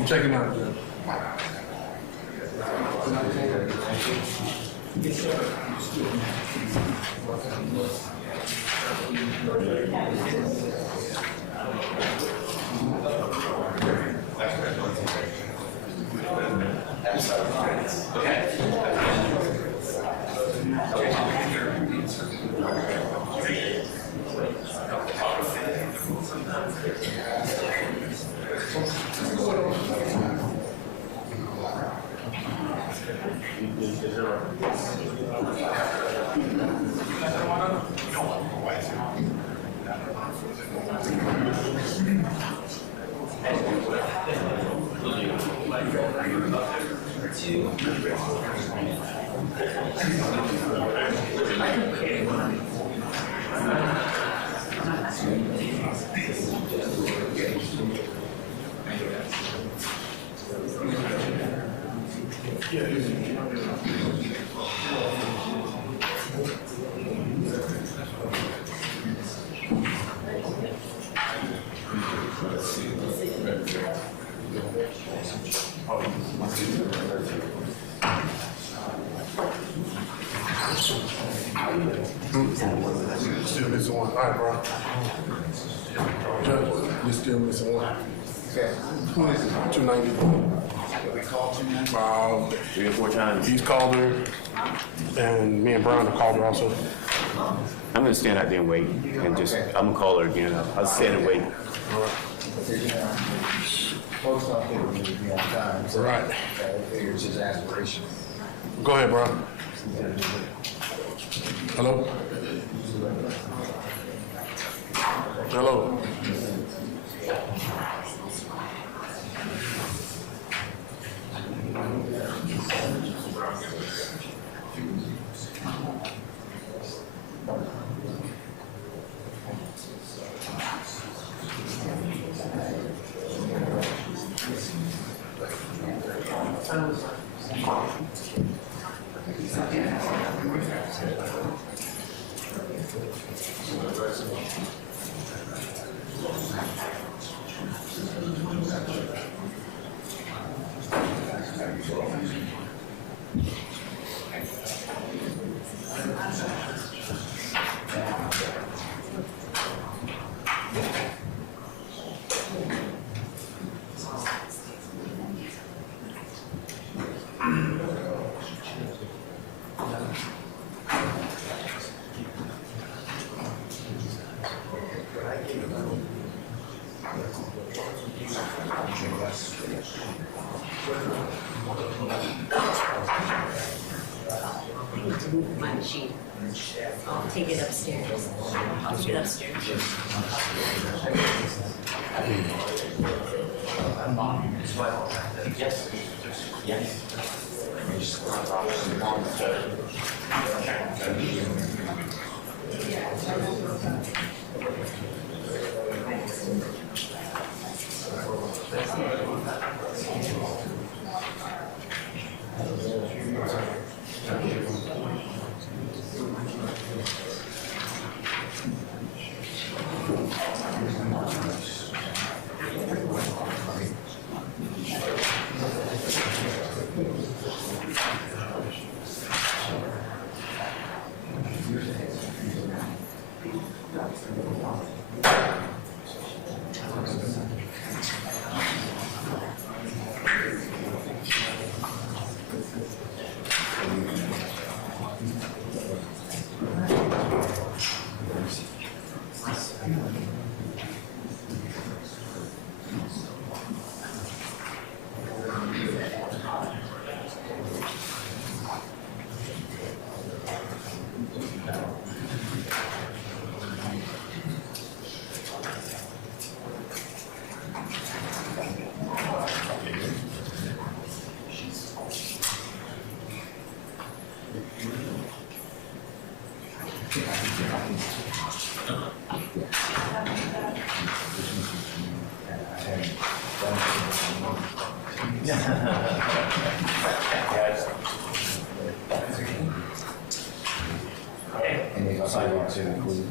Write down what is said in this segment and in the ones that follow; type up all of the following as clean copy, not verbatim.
I'm checking out. Still missing one. All right, bro. Judge, you're still missing one. Okay. 290. We called 290. 3 or 4 times. He's called her, and me and Brown have called her also. I'm gonna stand out there and wait, and just I'm gonna call her again. I'll stand and wait. Post office will be on time. So Right. I figure it's his aspiration. Go ahead, bro. Hello? Hello? My machine. I'll take it upstairs. I'll take it upstairs. And they go sidewalk to include.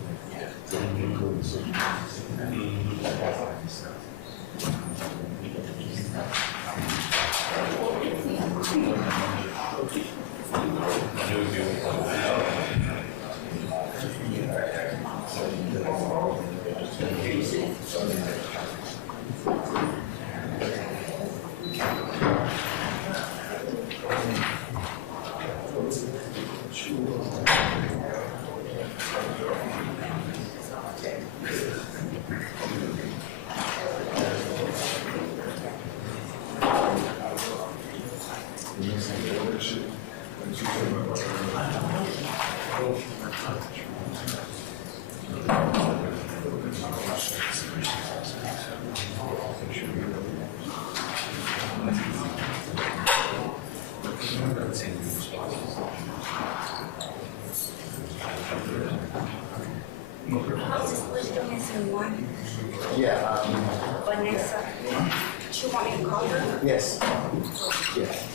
Yeah, Vanessa, she want me to call her? yes. Yes.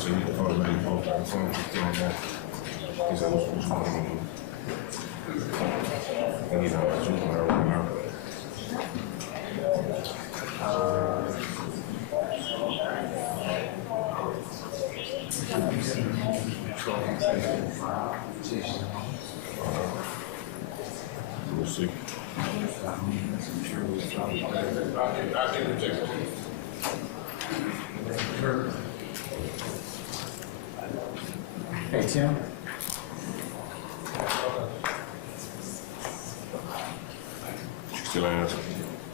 So you can call the lady phone by phone, just doing that. He said, what's going on? And he's like, shooting her right now. We'll see. Hey, Tim? She still ain't answer.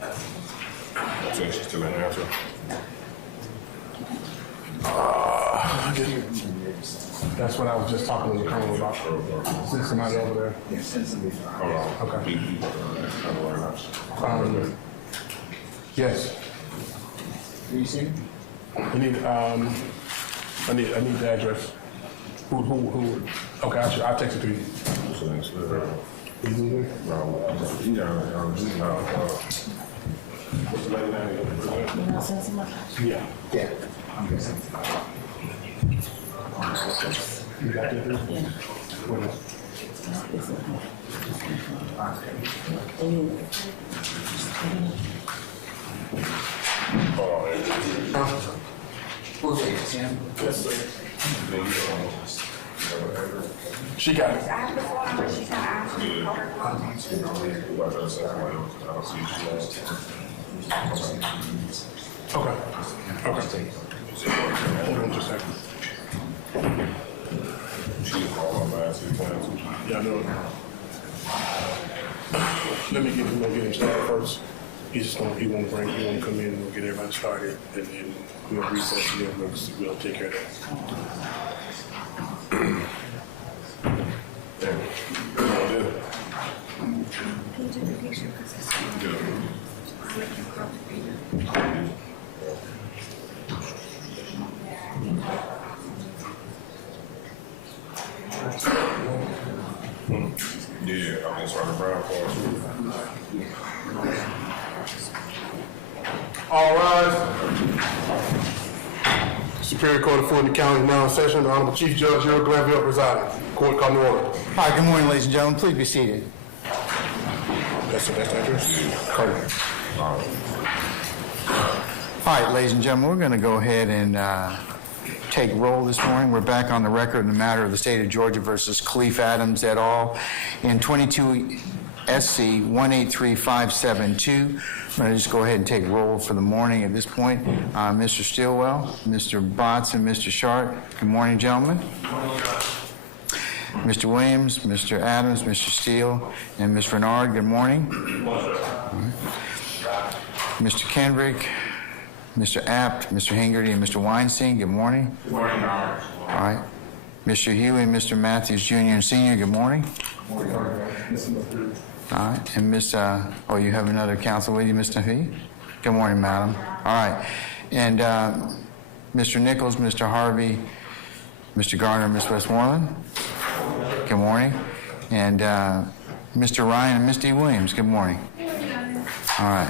I'm saying she still ain't answer. That's what I was just talking to the colonel about. Send somebody over there. Yeah, send somebody. Hold on. Okay. He Yes. Do you see? I need the address. Who? Okay, I'll text it to you. You what's the lady name? Yeah. Yeah. You got that? Yeah. What is it? We'll take it, Sam. Yes, sir. She got it. I have the phone number, she's gonna ask me to call her. Okay. Okay. Hold on just a second. Yeah, I know. Let me get him started first. He won't come in and we'll get everybody started and then we'll recess and then we'll take care of that. Yeah, I'm just running around for it. All rise. Superior Court of Fulton County now in session. The Honorable Chief Judge Earl Glanville presiding. Court called to order. Hi, good morning, ladies and gentlemen. Please be seated. That's the address? Correct. All right, ladies and gentlemen, we're going to go ahead and take roll this morning. We're back on the record in the matter of the state of Georgia versus Khalif Adams et al. in 22 SC 183572. I'm going to just go ahead and take roll for the morning at this point. Mr. Stilwell, Mr. Botts, and Mr. Sharp. Good morning, gentlemen. Mr. Williams, Mr. Adams, Mr. Steele, and Ms. Renard, good morning. Mr. Kendrick, Mr. Apt, Mr. Hingerty, and Mr. Weinstein, good morning. Good morning, Your Honor. All right. Mr. Huey, Mr. Matthews, Jr. and Sr., good morning. Good morning, Your Honor. All right. And Miss, you have another counsel with you, Mr. Huey? Good morning, madam. All right. And Mr. Nichols, Mr. Harvey, Mr. Garner, Ms. Westmoreland, good morning. And Mr. Ryan and Ms. D. Williams, good morning. All right.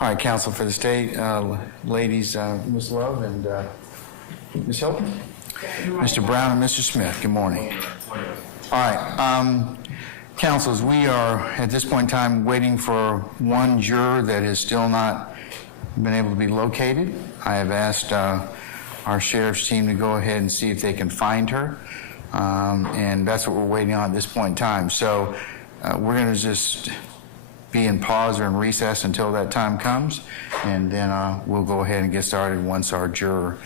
All right, counsel for the state, ladies, Ms. Love and Ms. Hilton, Mr. Brown and Mr. Smith, good morning. All right, counsels, we are at this point in time waiting for one juror that has still not been able to be located. I have asked our sheriff's team to go ahead and see if they can find her, and that's what we're waiting on at this point in time. So we're going to just be in pause or in recess until that time comes, and then we'll go ahead and get started once our juror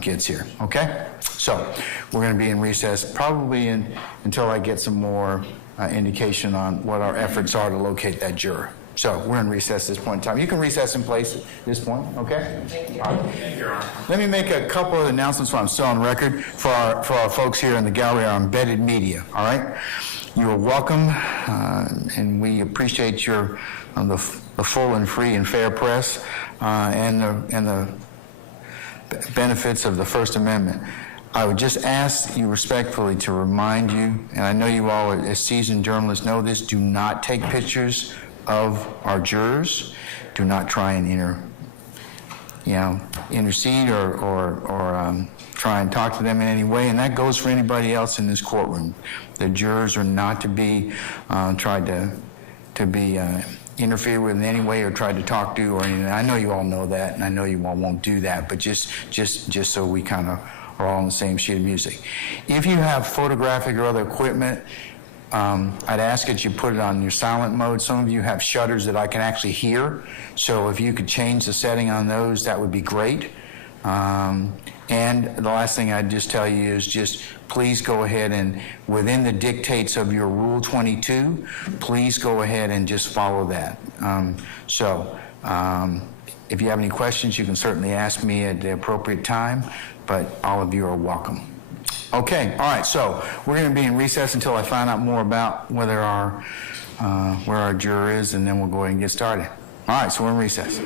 gets here, okay? So we're going to be in recess probably until I get some more indication on what our efforts are to locate that juror. So we're in recess at this point in time. You can recess in place at this point, okay? Thank you. All right. Thank you, Your Honor. Let me make a couple of announcements while I'm still on record for our folks here in the gallery, our embedded media, all right? You are welcome, and we appreciate your the full and free and fair press and the benefits of the First Amendment. I would just ask you respectfully to remind you, and I know you all as seasoned journalists know this, do not take pictures of our jurors. Do not try and intercede or try and talk to them in any way, and that goes for anybody else in this courtroom. The jurors are not to be tried to be interfered with in any way or tried to talk to or anything. I know you all know that, and I know you all won't do that, but just so we kind of are all on the same sheet of music. If you have photographic or other equipment, I'd ask that you put it on your silent mode. Some of you have shutters that I can actually hear, so if you could change the setting on those, that would be great. And the last thing I'd just tell you is just please go ahead and within the dictates of your Rule 22, please go ahead and just follow that. If you have any questions, you can certainly ask me at the appropriate time, but all of you are welcome. Okay, all right, so we're going to be in recess until I find out more about whether where our juror is, and then we'll go ahead and get started. All right, so we're in recess.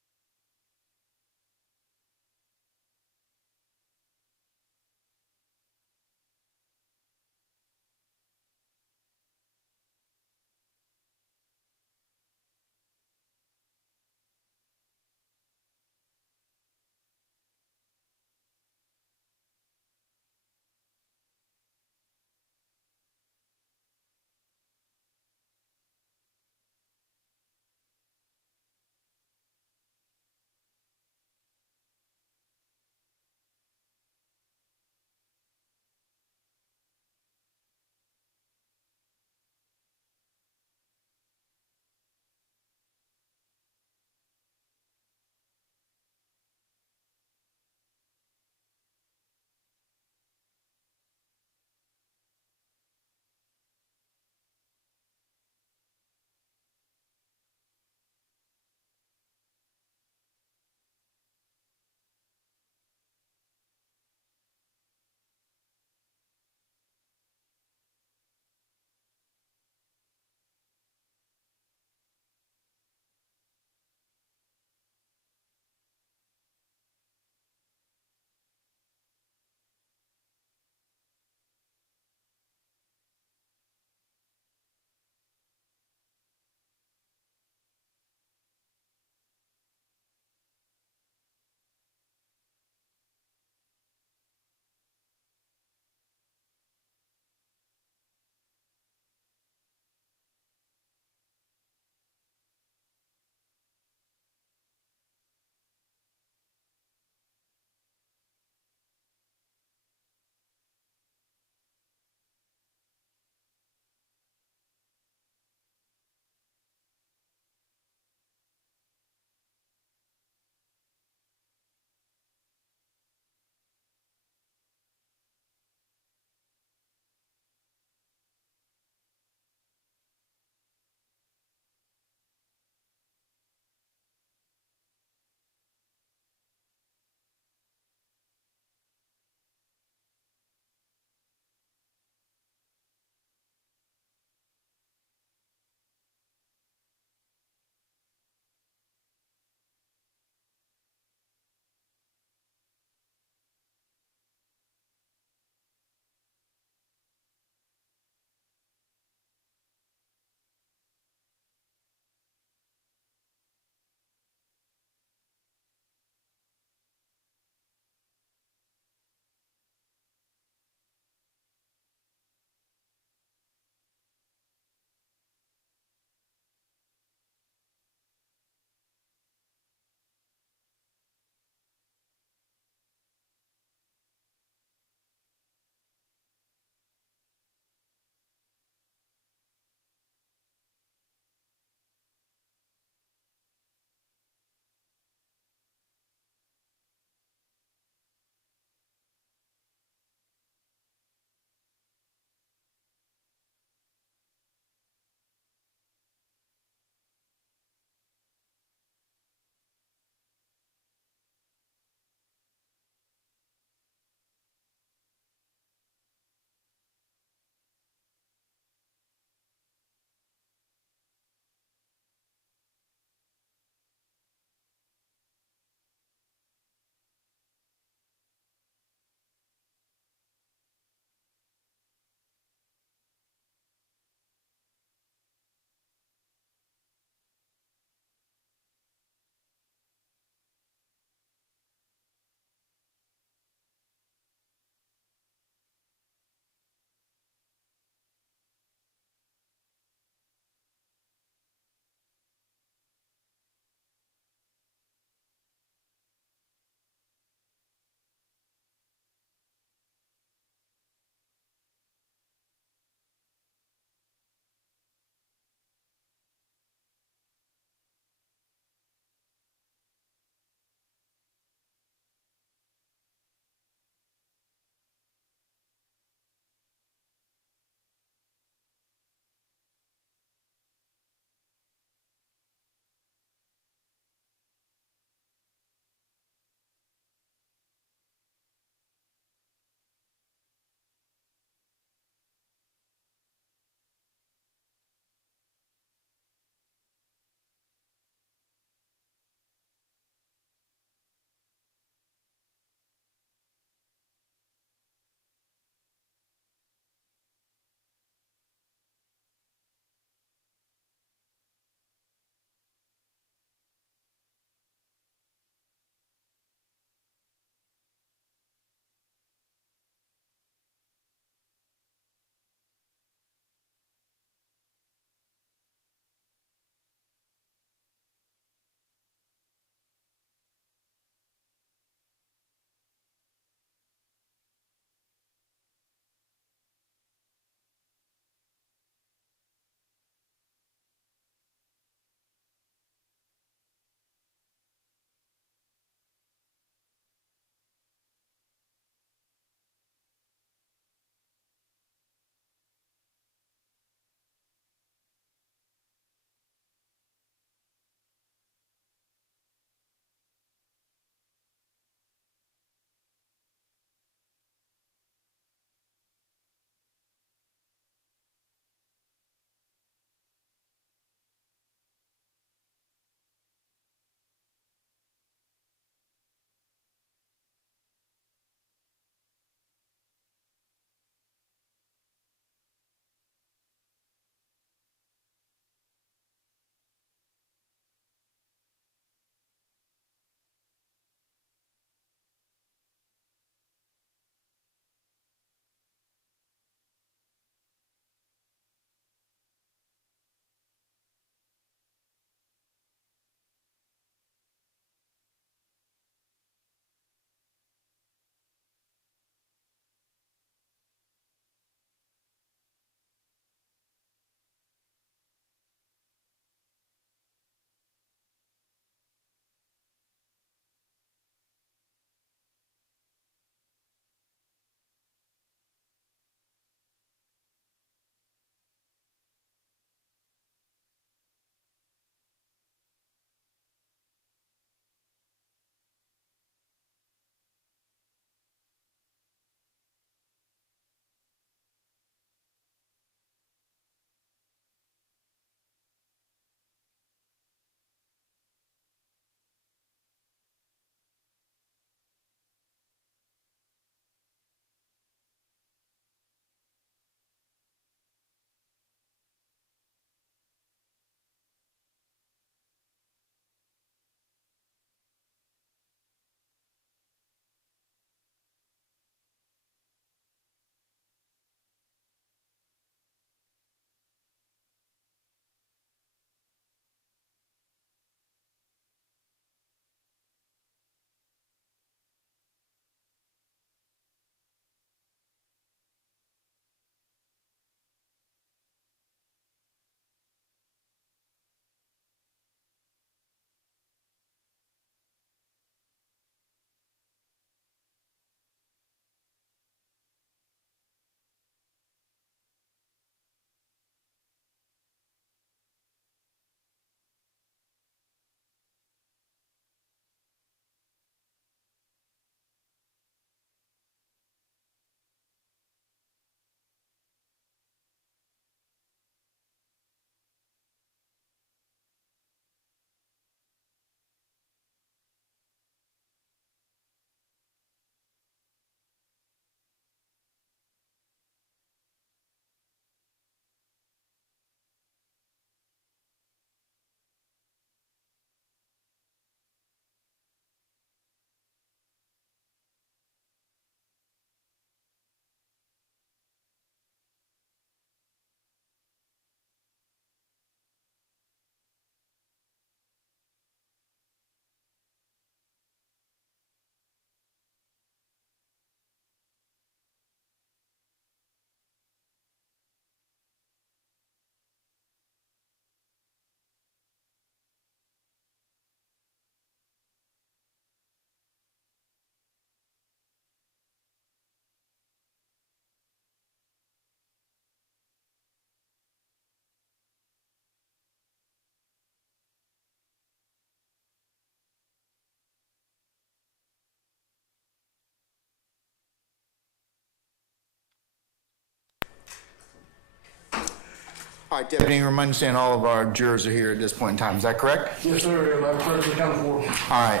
All right, Deputy Ingram, I understand all of our jurors are here at this point in time. Is that correct? Yes, sir. Madam President, count for. All right.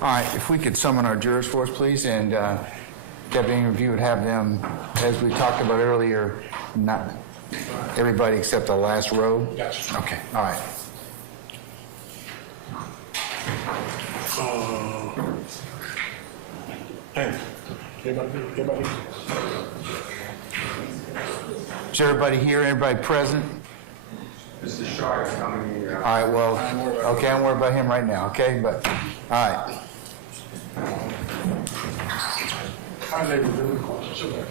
All right, if we could summon our jurors for us, please, and Deputy Ingram, if you would have them, as we talked about earlier, not everybody except the last row. Gotcha. Okay, all right. Hey, everybody. Is everybody here? Everybody present? Mr. Sharp coming in here. All right, well, okay, I'm worried about him right now, okay? But, all right. Hi, neighbor. Sit back.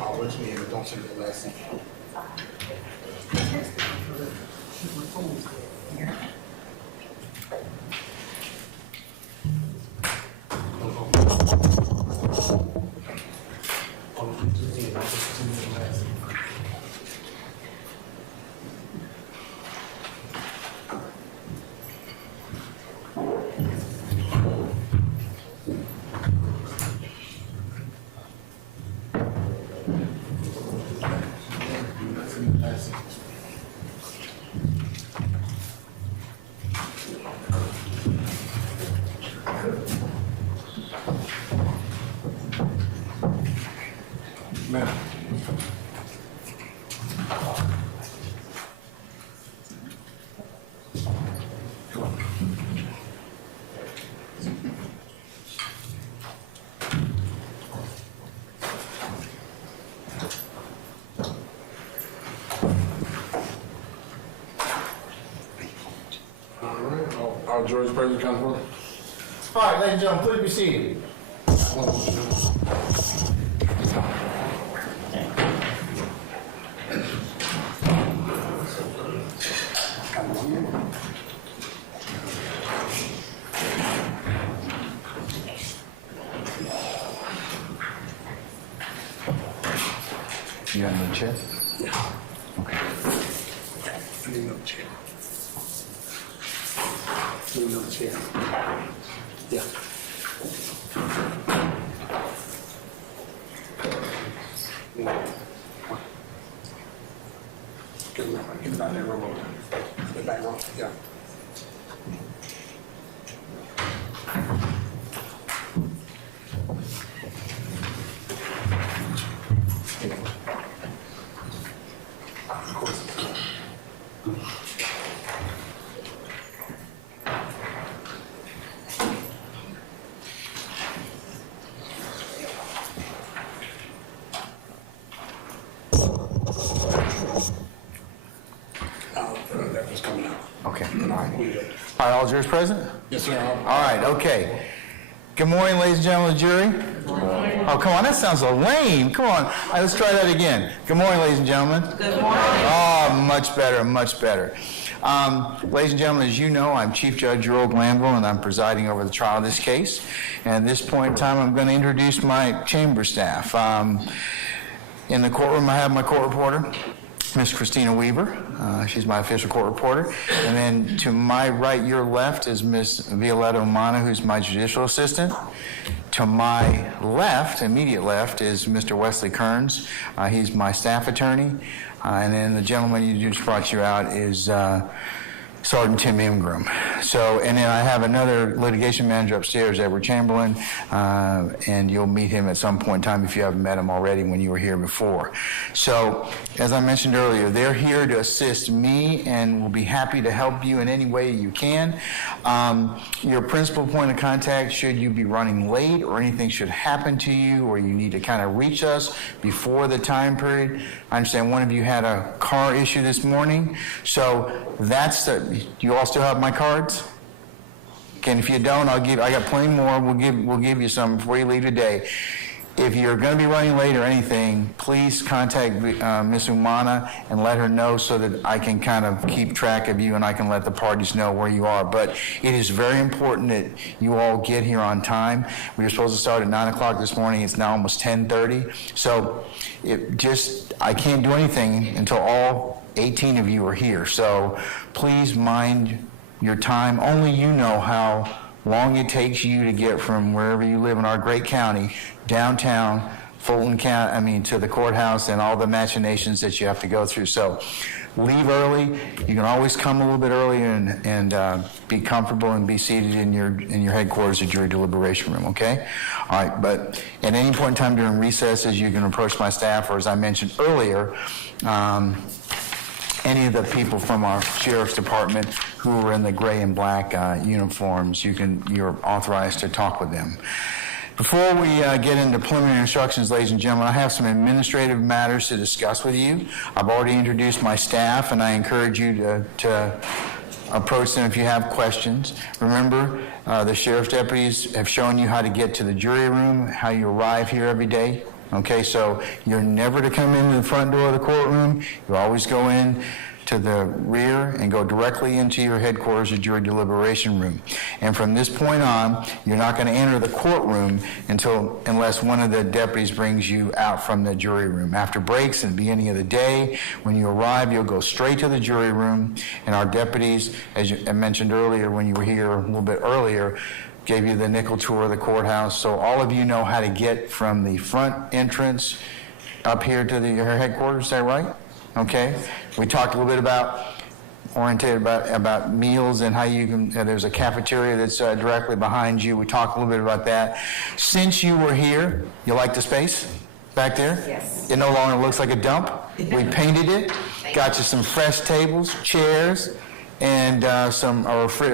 Oh, where's me? Don't say that last thing. Ma'am. Come on. All right. Our jury's present, Councilman. All right, ladies and gentlemen, please be seated. You got another chair? Okay. I need another chair. I need another chair. Yeah. Get it out there, room. The back room, yeah. That was coming out. Okay, all right. We good. All right, all jurors present? Yes, sir. All right, okay. Good morning, ladies and gentlemen of the jury. Oh, come on, that sounds so lame. Come on, all right, let's try that again. Good morning, ladies and gentlemen. Good morning. Oh, much better, much better. Ladies and gentlemen, as you know, I'm Chief Judge Earl Glanville, and I'm presiding over the trial of this case. And at this point in time, I'm going to introduce my chamber staff. In the courtroom, I have my court reporter, Miss Christina Weaver. She's my official court reporter. And then to my right, your left, is Miss Violetta Omana, who's my judicial assistant. To my left, immediate left, is Mr. Wesley Kearns. He's my staff attorney. And then the gentleman who just brought you out is Sergeant Tim Ingram. So, and then I have another litigation manager upstairs, Edward Chamberlain, and you'll meet him at some point in time if you haven't met him already when you were here before. So, as I mentioned earlier, they're here to assist me and will be happy to help you in any way you can. Your principal point of contact, should you be running late or anything should happen to you or you need to kind of reach us before the time period. I understand one of you had a car issue this morning, so that's the, you all still have my cards? Okay, and if you don't, I got plenty more. We'll give you some before you leave today. If you're going to be running late or anything, please contact Ms. Umana and let her know so that I can kind of keep track of you and I can let the parties know where you are. But it is very important that you all get here on time. We were supposed to start at 9 o'clock this morning. It's now almost 10:30. So I can't do anything until all 18 of you are here. So please mind your time. Only you know how long it takes you to get from wherever you live in our great county downtown Fulton County, to the courthouse and all the machinations that you have to go through. So leave early. You can always come a little bit earlier and be comfortable and be seated in your headquarters at jury deliberation room, okay? All right, but at any point in time during recesses, you can approach my staff, or as I mentioned earlier, any of the people from our sheriff's department who are in the gray and black uniforms, you're authorized to talk with them. Before we get into preliminary instructions, ladies and gentlemen, I have some administrative matters to discuss with you. I've already introduced my staff, and I encourage you to approach them if you have questions. Remember, the sheriff's deputies have shown you how to get to the jury room, how you arrive here every day. Okay, so you're never to come into the front door of the courtroom. You always go in to the rear and go directly into your headquarters or jury deliberation room. And from this point on, you're not going to enter the courtroom unless one of the deputies brings you out from the jury room. After breaks at the beginning of the day, when you arrive, you'll go straight to the jury room, and our deputies, as I mentioned earlier when you were here a little bit earlier, gave you the nickel tour of the courthouse, so all of you know how to get from the front entrance up here to your headquarters. Is that right? Okay. We talked a little bit about meals and how you can. There's a cafeteria that's directly behind you. We talked a little bit about that. Since you were here, you like the space back there? Yes. It no longer looks like a dump. We painted it. Got you some fresh tables, chairs, and a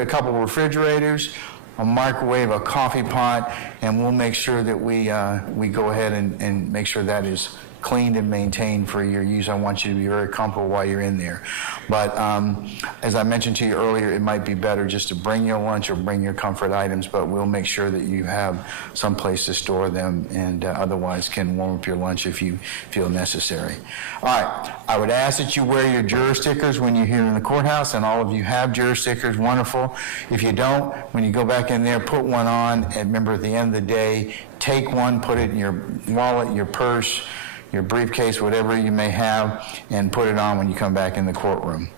couple of refrigerators, a microwave, a coffee pot, and we'll make sure that we go ahead and make sure that is cleaned and maintained for your use. I want you to be very comfortable while you're in there. But as I mentioned to you earlier, it might be better just to bring your lunch or bring your comfort items, but we'll make sure that you have some place to store them and otherwise can warm up your lunch if you feel necessary. All right, I would ask that you wear your juror stickers when you're here in the courthouse, and all of you have juror stickers, wonderful. If you don't, when you go back in there, put one on, and remember at the end of the day, take one, put it in your wallet, your purse, your briefcase, whatever you may have, and put it on when you come back in the courtroom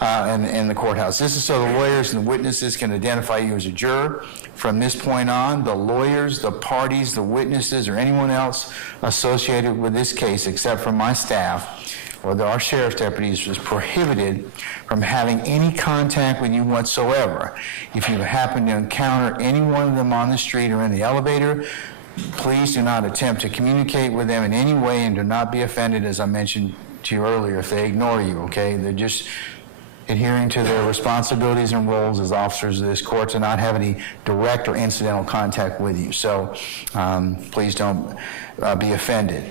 and in the courthouse. This is so the lawyers and the witnesses can identify you as a juror. From this point on, the lawyers, the parties, the witnesses, or anyone else associated with this case, except for my staff or our sheriff's deputies, is prohibited from having any contact with you whatsoever. If you happen to encounter any one of them on the street or in the elevator, please do not attempt to communicate with them in any way and do not be offended, as I mentioned to you earlier, if they ignore you, okay? They're just adhering to their responsibilities and roles as officers of this court to not have any direct or incidental contact with you. So please don't be offended.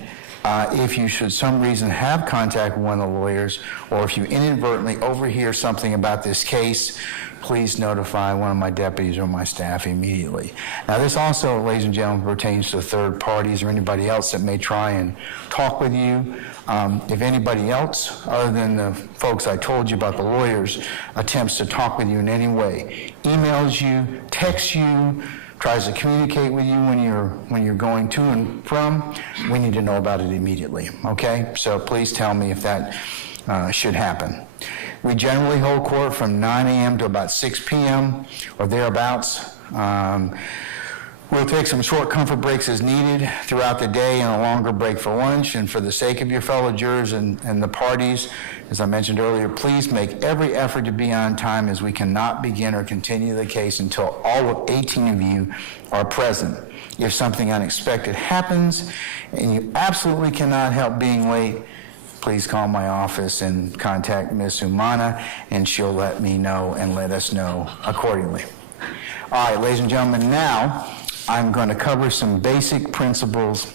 If you should some reason have contact with one of the lawyers, or if you inadvertently overhear something about this case, please notify one of my deputies or my staff immediately. Now, this also, ladies and gentlemen, pertains to third parties or anybody else that may try and talk with you. If anybody else, other than the folks I told you about, the lawyers, attempts to talk with you in any way, emails you, texts you, tries to communicate with you when you're going to and from, we need to know about it immediately, okay? So please tell me if that should happen. We generally hold court from 9 a.m. to about 6 p.m. or thereabouts. We'll take some short comfort breaks as needed throughout the day and a longer break for lunch. And for the sake of your fellow jurors and the parties, as I mentioned earlier, please make every effort to be on time, as we cannot begin or continue the case until all 18 of you are present. If something unexpected happens and you absolutely cannot help being late, please call my office and contact Ms. Umana, and she'll let me know and let us know accordingly. All right, ladies and gentlemen, now I'm going to cover some basic principles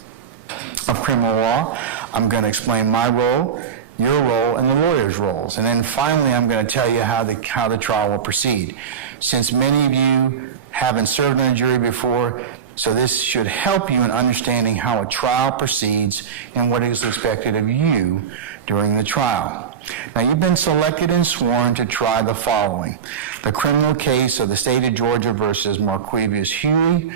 of criminal law. I'm going to explain my role, your role, and the lawyer's roles. And then finally, I'm going to tell you how the trial will proceed. Since many of you haven't served on a jury before, so this should help you in understanding how a trial proceeds and what is expected of you during the trial. Now, you've been selected and sworn to try the following: the criminal case of the state of Georgia versus Marquavius Huey.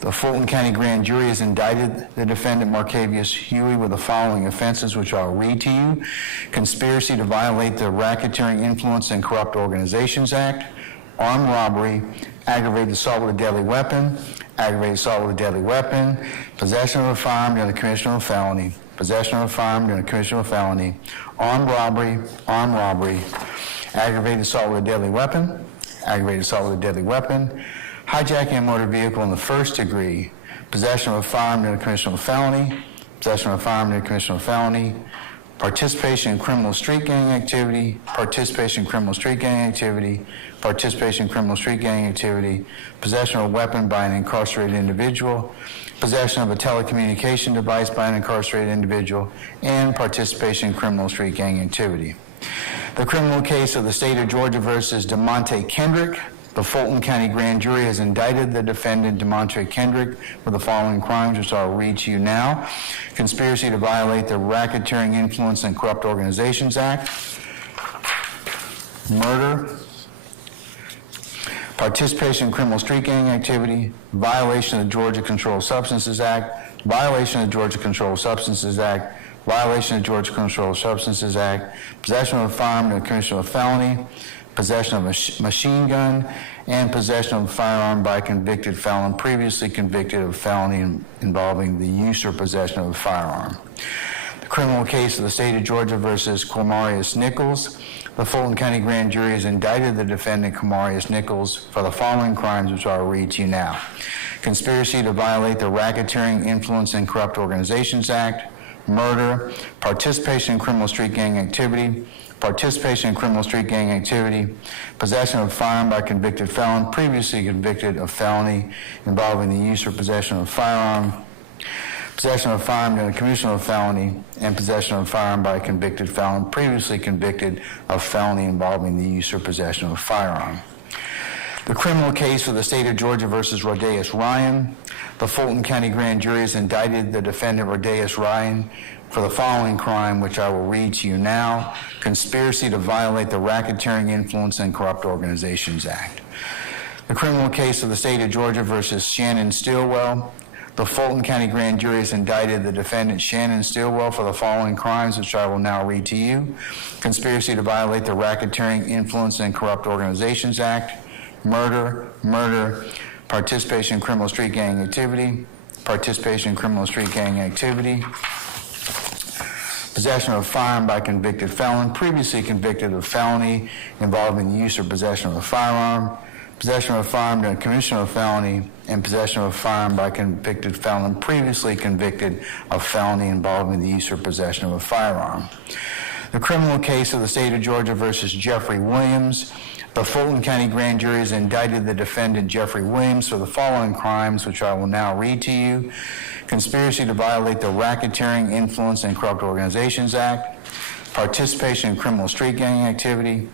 The Fulton County Grand Jury has indicted the defendant Marquavius Huey with the following offenses, which I'll read to you: conspiracy to violate the Racketeering Influence and Corrupt Organizations Act, armed robbery, aggravated assault with a deadly weapon, aggravated assault with a deadly weapon, possession of a firearm during the commission of a felony, possession of a firearm during the commission of a felony, armed robbery, aggravated assault with a deadly weapon, aggravated assault with a deadly weapon, hijacking a motor vehicle in the first degree, possession of a firearm during the commission of a felony, possession of a firearm during the commission of a felony, participation in criminal street gang activity, participation in criminal street gang activity, participation in criminal street gang activity, possession of a weapon by an incarcerated individual, possession of a telecommunication device by an incarcerated individual, and participation in criminal street gang activity. The criminal case of the state of Georgia versus DeMonte Kendrick. The Fulton County Grand Jury has indicted the defendant, DeMonte Kendrick, with the following crimes, which I'll read to you now: conspiracy to violate the Racketeering Influence and Corrupt Organizations Act, murder, participation in criminal street gang activity, violation of the Georgia Controlled Substances Act, violation of the Georgia Controlled Substances Act, violation of the Georgia Controlled Substances Act, possession of a firearm in the commission of a felony, possession of a machine gun, and possession of a firearm by a convicted felon previously convicted of a felony involving the use or possession of a firearm. The criminal case of the state of Georgia versus Quamarius Nichols. The Fulton County Grand Jury has indicted the defendant, Quamarius Nichols, for the following crimes, which I'll read to you now: conspiracy to violate the Racketeering Influence and Corrupt Organizations Act, murder, participation in criminal street gang activity, participation in criminal street gang activity, possession of a firearm by a convicted felon previously convicted of felony involving the use or possession of a firearm, possession of a firearm during the commission of a felony, and possession of a firearm by a convicted felon previously convicted of felony involving the use or possession of a firearm. The criminal case of the state of Georgia versus Rodeus Ryan. The Fulton County Grand Jury has indicted the defendant, Rodeus Ryan, for the following crime, which I will read to you now: conspiracy to violate the Racketeering Influence and Corrupt Organizations Act. The criminal case of the state of Georgia versus Shannon Stillwell. The Fulton County Grand Jury has indicted the defendant, Shannon Stillwell, for the following crimes, which I will now read to you: conspiracy to violate the Racketeering Influence and Corrupt Organizations Act, murder, participation in criminal street gang activity, participation in criminal street gang activity, possession of a firearm by a convicted felon previously convicted of felony involving the use or possession of a firearm, possession of a firearm during the commission of a felony, and possession of a firearm by a convicted felon previously convicted of felony involving the use or possession of a firearm. The criminal case of the state of Georgia versus Jeffrey Williams. The Fulton County Grand Jury has indicted the defendant, Jeffrey Williams, for the following crimes, which I will now read to you: conspiracy to violate the Racketeering Influence and Corrupt Organizations Act, participation in criminal street gang activity,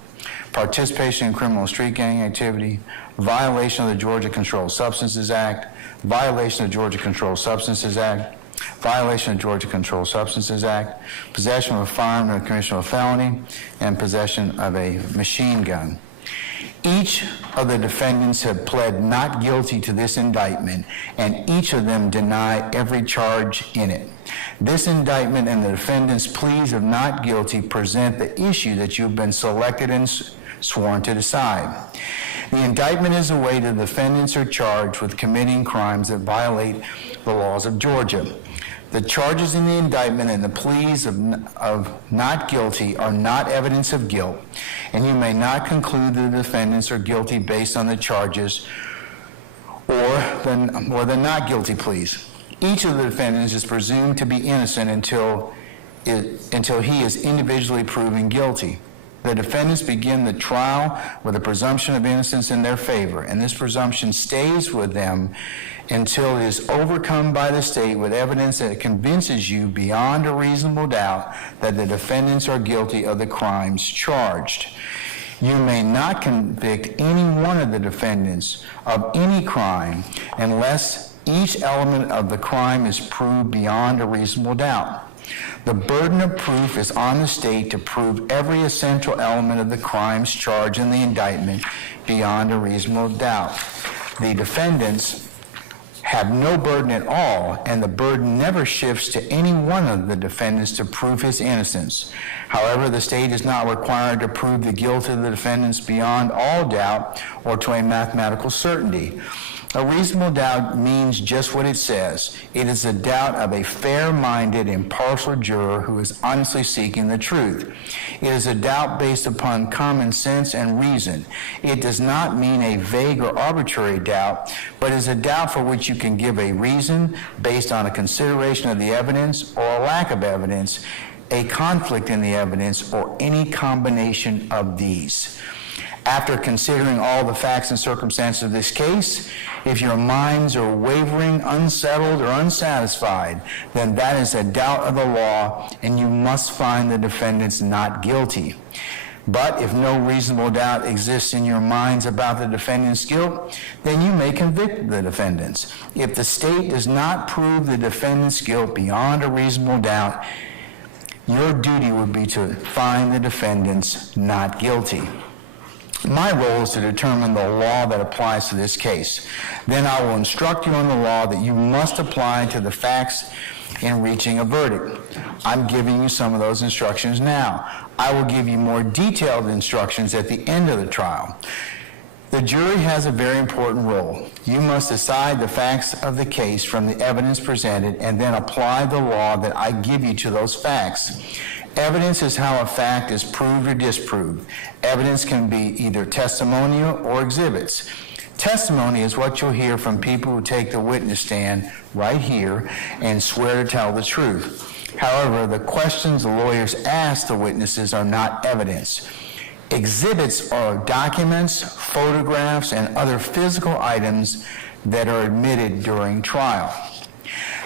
participation in criminal street gang activity, violation of the Georgia Controlled Substances Act, violation of the Georgia Controlled Substances Act, violation of the Georgia Controlled Substances Act, possession of a firearm in the commission of a felony, and possession of a machine gun. Each of the defendants have pled not guilty to this indictment, and each of them deny every charge in it. This indictment and the defendant's pleas of not guilty present the issue that you've been selected and sworn to decide. The indictment is a way the defendants are charged with committing crimes that violate the laws of Georgia. The charges in the indictment and the pleas of not guilty are not evidence of guilt, and you may not conclude the defendants are guilty based on the charges or the not guilty pleas. Each of the defendants is presumed to be innocent until he is individually proven guilty. The defendants begin the trial with a presumption of innocence in their favor, and this presumption stays with them until it is overcome by the state with evidence that convinces you beyond a reasonable doubt that the defendants are guilty of the crimes charged. You may not convict any one of the defendants of any crime unless each element of the crime is proved beyond a reasonable doubt. The burden of proof is on the state to prove every essential element of the crimes charged in the indictment beyond a reasonable doubt. The defendants have no burden at all, and the burden never shifts to any one of the defendants to prove his innocence. However, the state is not required to prove the guilt of the defendants beyond all doubt or to a mathematical certainty. A reasonable doubt means just what it says. It is the doubt of a fair-minded, impartial juror who is honestly seeking the truth. It is a doubt based upon common sense and reason. It does not mean a vague or arbitrary doubt, but is a doubt for which you can give a reason based on a consideration of the evidence or a lack of evidence, a conflict in the evidence, or any combination of these. After considering all the facts and circumstances of this case, if your minds are wavering, unsettled, or unsatisfied, then that is a doubt of the law, and you must find the defendants not guilty. But if no reasonable doubt exists in your minds about the defendant's guilt, then you may convict the defendants. If the state does not prove the defendant's guilt beyond a reasonable doubt, your duty would be to find the defendants not guilty. My role is to determine the law that applies to this case. Then I will instruct you on the law that you must apply to the facts in reaching a verdict. I'm giving you some of those instructions now. I will give you more detailed instructions at the end of the trial. The jury has a very important role. You must decide the facts of the case from the evidence presented and then apply the law that I give you to those facts. Evidence is how a fact is proved or disproved. Evidence can be either testimonial or exhibits. Testimony is what you'll hear from people who take the witness stand right here and swear to tell the truth. However, the questions the lawyers ask the witnesses are not evidence. Exhibits are documents, photographs, and other physical items that are admitted during trial.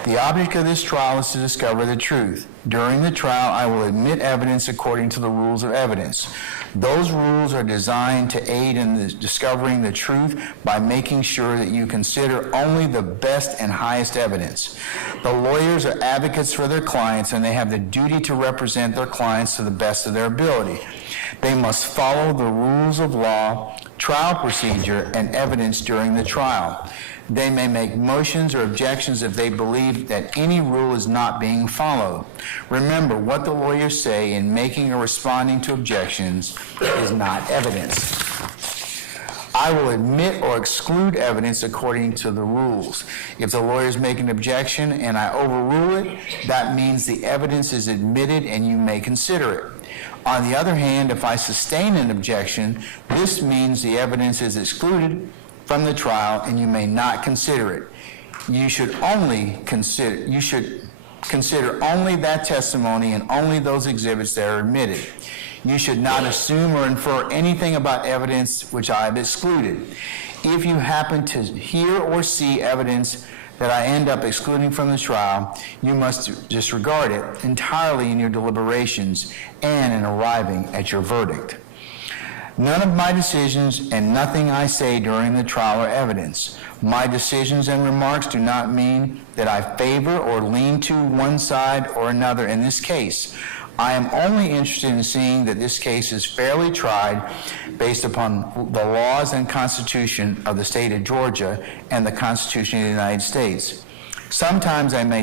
The object of this trial is to discover the truth. During the trial, I will admit evidence according to the rules of evidence. Those rules are designed to aid in discovering the truth by making sure that you consider only the best and highest evidence. The lawyers are advocates for their clients, and they have the duty to represent their clients to the best of their ability. They must follow the rules of law, trial procedure, and evidence during the trial. They may make motions or objections if they believe that any rule is not being followed. Remember, what the lawyers say in making or responding to objections is not evidence. I will admit or exclude evidence according to the rules. If the lawyers make an objection and I overrule it, that means the evidence is admitted and you may consider it. On the other hand, if I sustain an objection, this means the evidence is excluded from the trial and you may not consider it. You should consider only that testimony and only those exhibits that are admitted. You should not assume or infer anything about evidence which I have excluded. If you happen to hear or see evidence that I end up excluding from the trial, you must disregard it entirely in your deliberations and in arriving at your verdict. None of my decisions and nothing I say during the trial are evidence. My decisions and remarks do not mean that I favor or lean to one side or another in this case. I am only interested in seeing that this case is fairly tried based upon the laws and Constitution of the state of Georgia and the Constitution of the United States. Sometimes I may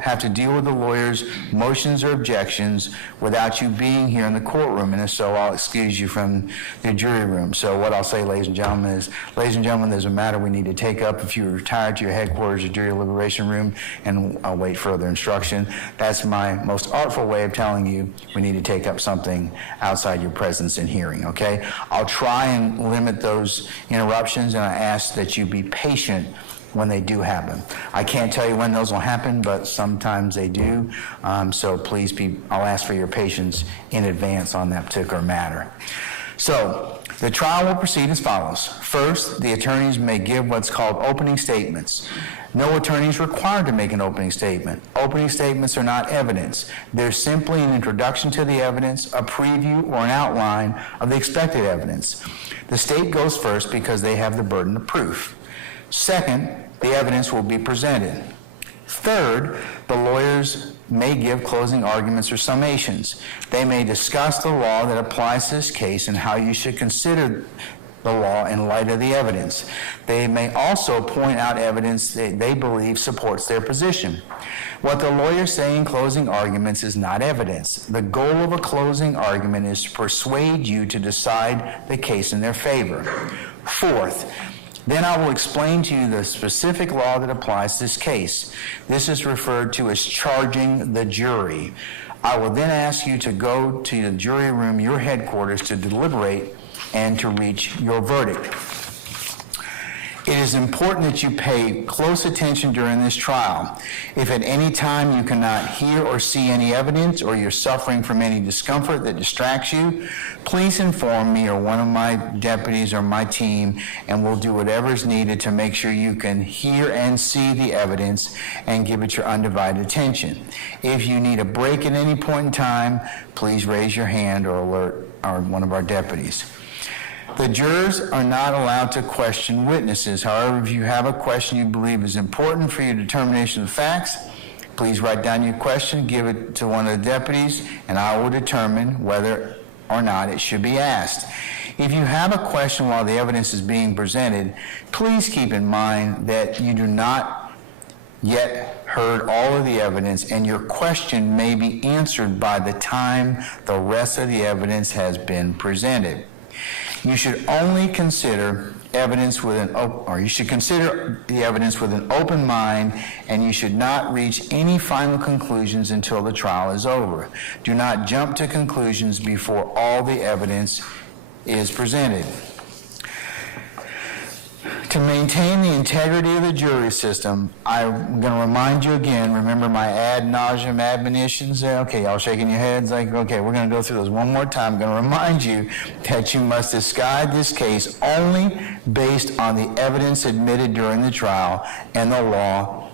have to deal with the lawyer's motions or objections without you being here in the courtroom, and if so, I'll excuse you from the jury room. So what I'll say, ladies and gentlemen, is, ladies and gentlemen, there's a matter we need to take up. If you retire to your headquarters or jury deliberation room, and I'll wait further instruction. That's my most artful way of telling you we need to take up something outside your presence and hearing, okay? I'll try and limit those interruptions, and I ask that you be patient when they do happen. I can't tell you when those will happen, but sometimes they do. So please I'll ask for your patience in advance on that particular matter. So the trial will proceed as follows. First, the attorneys may give what's called opening statements. No attorney is required to make an opening statement. Opening statements are not evidence. They're simply an introduction to the evidence, a preview, or an outline of the expected evidence. The state goes first because they have the burden of proof. Second, the evidence will be presented. Third, the lawyers may give closing arguments or summations. They may discuss the law that applies to this case and how you should consider the law in light of the evidence. They may also point out evidence that they believe supports their position. What the lawyers say in closing arguments is not evidence. The goal of a closing argument is to persuade you to decide the case in their favor. Fourth, then I will explain to you the specific law that applies to this case. This is referred to as charging the jury. I will then ask you to go to the jury room, your headquarters, to deliberate and to reach your verdict. It is important that you pay close attention during this trial. If at any time you cannot hear or see any evidence, or you're suffering from any discomfort that distracts you, please inform me or one of my deputies or my team, and we'll do whatever is needed to make sure you can hear and see the evidence and give it your undivided attention. If you need a break at any point in time, please raise your hand or alert one of our deputies. The jurors are not allowed to question witnesses. However, if you have a question you believe is important for your determination of facts, please write down your question, give it to one of the deputies, and I will determine whether or not it should be asked. If you have a question while the evidence is being presented, please keep in mind that you do not yet heard all of the evidence, and your question may be answered by the time the rest of the evidence has been presented. You should only consider evidence with you should consider the evidence with an open mind, and you should not reach any final conclusions until the trial is over. Do not jump to conclusions before all the evidence is presented. To maintain the integrity of the jury system, I'm going to remind you again, remember my ad nauseum admonitions there? Okay, y'all shaking your heads like, okay, we're going to go through those one more time. I'm going to remind you that you must decide this case only based on the evidence admitted during the trial and the law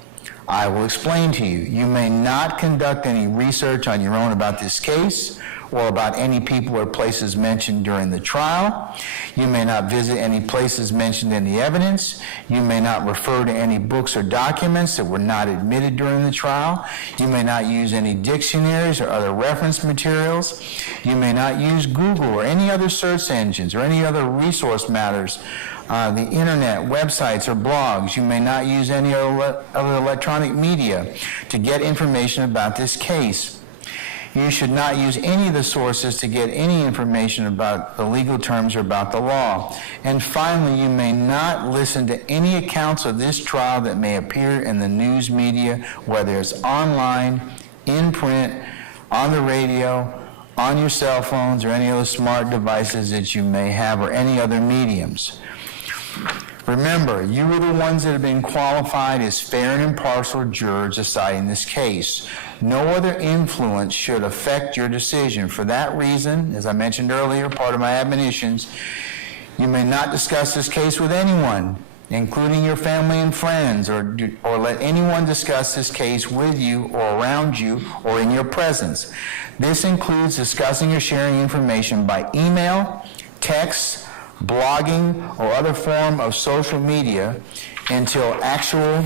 I will explain to you. You may not conduct any research on your own about this case or about any people or places mentioned during the trial. You may not visit any places mentioned in the evidence. You may not refer to any books or documents that were not admitted during the trial. You may not use any dictionaries or other reference materials. You may not use Google or any other search engines or any other resource matters, the internet, websites, or blogs. You may not use any other electronic media to get information about this case. You should not use any of the sources to get any information about the legal terms or about the law. And finally, you may not listen to any accounts of this trial that may appear in the news media, whether it's online, in print, on the radio, on your cell phones, or any other smart devices that you may have, or any other mediums. Remember, you are the ones that have been qualified as fair and impartial jurors deciding this case. No other influence should affect your decision. For that reason, as I mentioned earlier, part of my admonitions, you may not discuss this case with anyone, including your family and friends, or let anyone discuss this case with you or around you or in your presence. This includes discussing or sharing information by email, text, blogging, or other form of social media until actual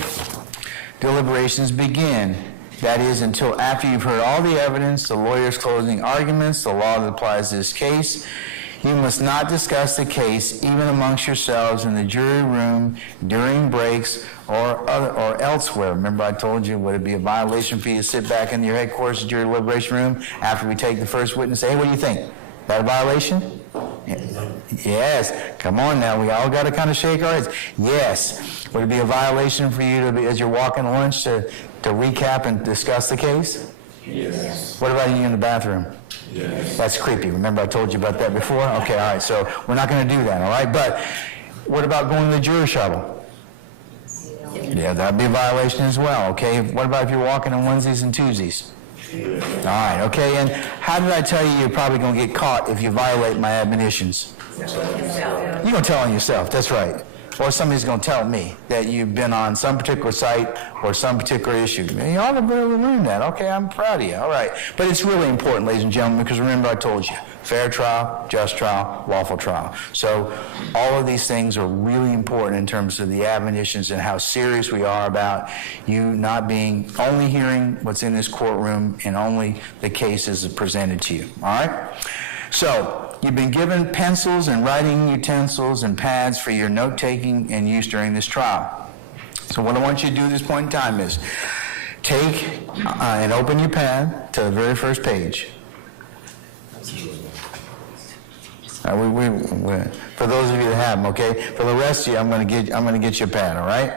deliberations begin. That is, until after you've heard all the evidence, the lawyer's closing arguments, the law that applies to this case. You must not discuss the case even amongst yourselves in the jury room during breaks or elsewhere. Remember I told you, would it be a violation for you to sit back in your headquarters jury deliberation room after we take the first witness and say, hey, what do you think? That a violation? Yes. Come on now. We all got to kind of shake our heads. Yes. Would it be a violation for you to be, as you're walking lunch, to recap and discuss the case? Yes. What about you in the bathroom? Yes. That's creepy. Remember I told you about that before? Okay, all right. So we're not going to do that, all right? But what about going to the jury shuttle? Yeah, that'd be a violation as well, okay? What about if you're walking in onesies and twosies? All right, okay, and how did I tell you you're probably going to get caught if you violate my admonitions? You're going to tell on yourself, that's right. Or somebody's going to tell me that you've been on some particular site or some particular issue. You ought to be able to learn that. Okay, I'm proud of you. All right. But it's really important, ladies and gentlemen, because remember I told you, fair trial, just trial, lawful trial. So all of these things are really important in terms of the admonitions and how serious we are about you not being only hearing what's in this courtroom and only the cases presented to you. All right? So you've been given pencils and writing utensils and pads for your note-taking and use during this trial. So what I want you to do at this point in time is take and open your pad to the very first page. For those of you that have them, okay? For the rest of you, I'm going to get you a pad, all right?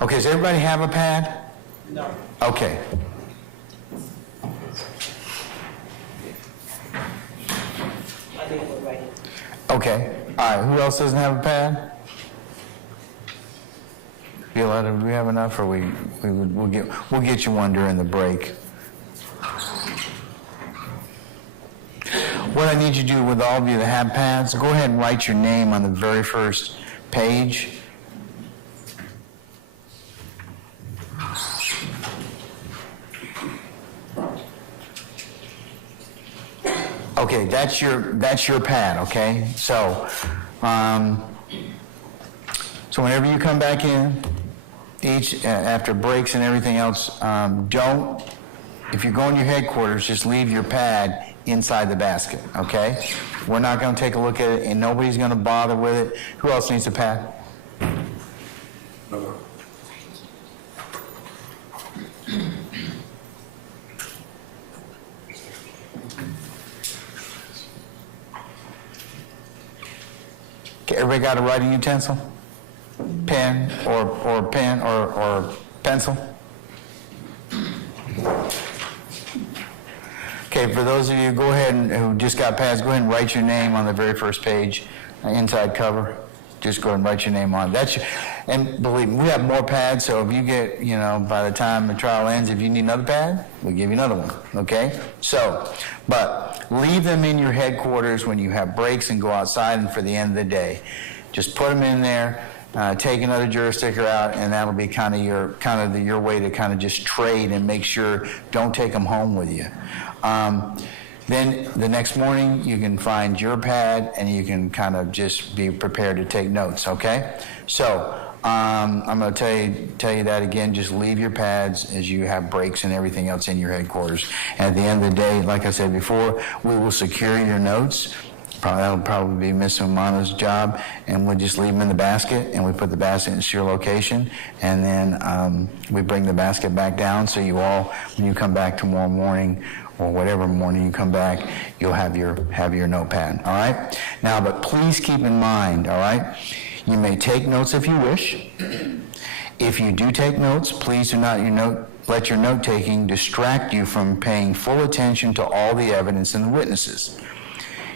Okay, does everybody have a pad? No. Okay. Okay. All right. Who else doesn't have a pad? Do we have enough, or we'll get you one during the break. What I need you to do with all of you that have pads, go ahead and write your name on the very first page. Okay, that's your pad, okay? So whenever you come back in, after breaks and everything else, if you're going to your headquarters, just leave your pad inside the basket, okay? We're not going to take a look at it, and nobody's going to bother with it. Who else needs a pad? Okay, everybody got a writing utensil? Pen or pen or pencil? Okay, for those of you go ahead and who just got pads, go ahead and write your name on the very first page, inside cover. Just go ahead and write your name on it. And believe me, we have more pads, so if you get, by the time the trial ends, if you need another pad, we'll give you another one, okay? So, but leave them in your headquarters when you have breaks and go outside and for the end of the day. Just put them in there, take another juror sticker out, and that'll be your way to kind of just trade and make sure, don't take them home with you. Then the next morning, you can find your pad and you can kind of just be prepared to take notes, okay? So I'm going to tell you that again. Just leave your pads as you have breaks and everything else in your headquarters. And at the end of the day, like I said before, we will secure your notes. That'll probably be Miss Umana's job, and we'll just leave them in the basket, and we put the basket in your location, and then we bring the basket back down so you all, when you come back tomorrow morning, or whatever morning you come back, you'll have your notepad, all right? Now, but please keep in mind, all right, you may take notes if you wish. If you do take notes, please do not let your note-taking distract you from paying full attention to all the evidence and the witnesses.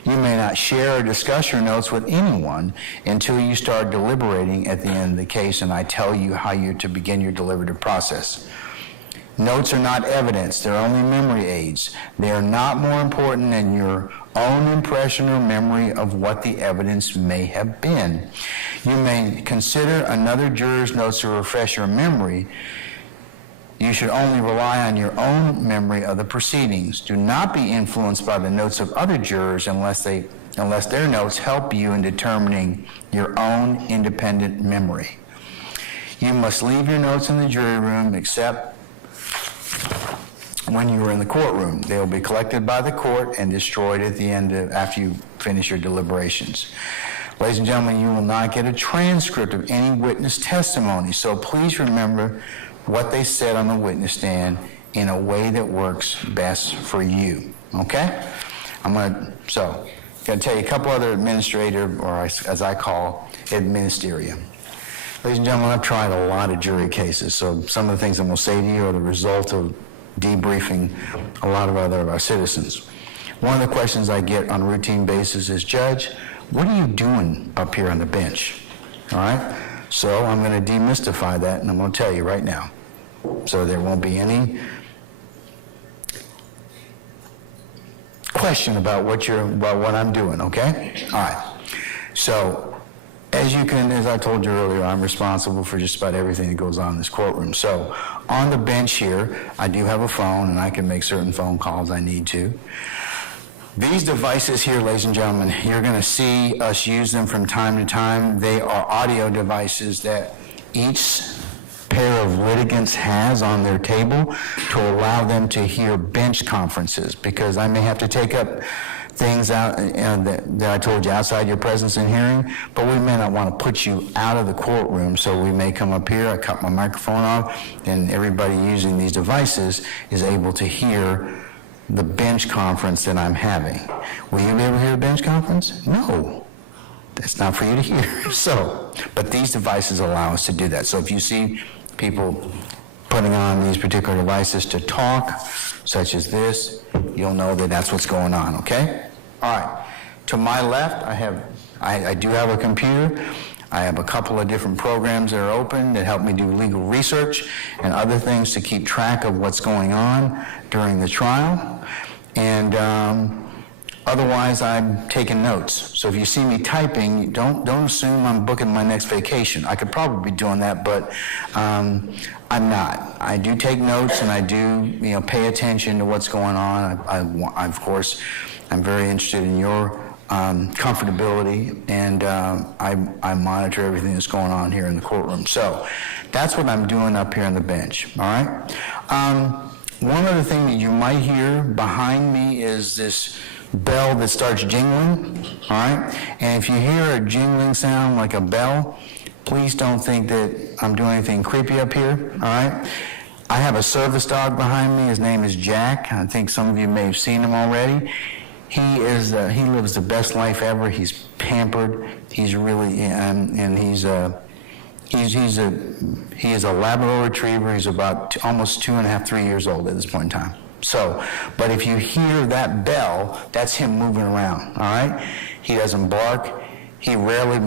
You may not share or discuss your notes with anyone until you start deliberating at the end of the case, and I tell you how you're to begin your deliberative process. Notes are not evidence, they're only memory aids. They are not more important than your own impression or memory of what the evidence may have been. You may consider another juror's notes to refresh your memory You should only rely on your own memory of the proceedings. Do not be influenced by the notes of other jurors unless their notes help you in determining your own independent memory. You must leave your notes in the jury room except when you are in the courtroom. They will be collected by the court and destroyed at the end after you finish your deliberations. Ladies and gentlemen, you will not get a transcript of any witness testimony, so please remember what they said on the witness stand in a way that works best for you, okay? Gonna tell you a couple other administrative, or as I call, administeria. Ladies and gentlemen, I've tried a lot of jury cases, so some of the things I'm going to say to you are the result of debriefing a lot of our citizens. One of the questions I get on a routine basis is, Judge, what are you doing up here on the bench? All right? So I'm going to demystify that, and I'm going to tell you right now. So there won't be any question about what I'm doing, okay? All right. So as I told you earlier, I'm responsible for just about everything that goes on in this courtroom. So on the bench here, I do have a phone, and I can make certain phone calls I need to. These devices here, ladies and gentlemen, you're going to see us use them from time to time. They are audio devices that each pair of litigants has on their table to allow them to hear bench conferences, because I may have to take up things out that I told you outside your presence and hearing, but we may not want to put you out of the courtroom, so we may come up here, I cut my microphone off, and everybody using these devices is able to hear the bench conference that I'm having. Will you be able to hear a bench conference? No. That's not for you to hear. But these devices allow us to do that. So if you see people putting on these particular devices to talk, such as this, you'll know that that's what's going on, okay? All right. To my left, I do have a computer. I have a couple of different programs that are open that help me do legal research and other things to keep track of what's going on during the trial. And otherwise, I'm taking notes. So if you see me typing, don't assume I'm booking my next vacation. I could probably be doing that, but I'm not. I do take notes, and I do pay attention to what's going on. Of course, I'm very interested in your comfortability, and I monitor everything that's going on here in the courtroom. So that's what I'm doing up here on the bench, all right? One other thing that you might hear behind me is this bell that starts jingling, all right? And if you hear a jingling sound like a bell, please don't think that I'm doing anything creepy up here, all right? I have a service dog behind me. His name is Jack. I think some of you may have seen him already. He lives the best life ever. He's pampered. He's really, and he is a Labrador Retriever. He's about almost 2.5, 3 years old at this point in time. So, but if you hear that bell, that's him moving around, all right? He doesn't bark. He rarely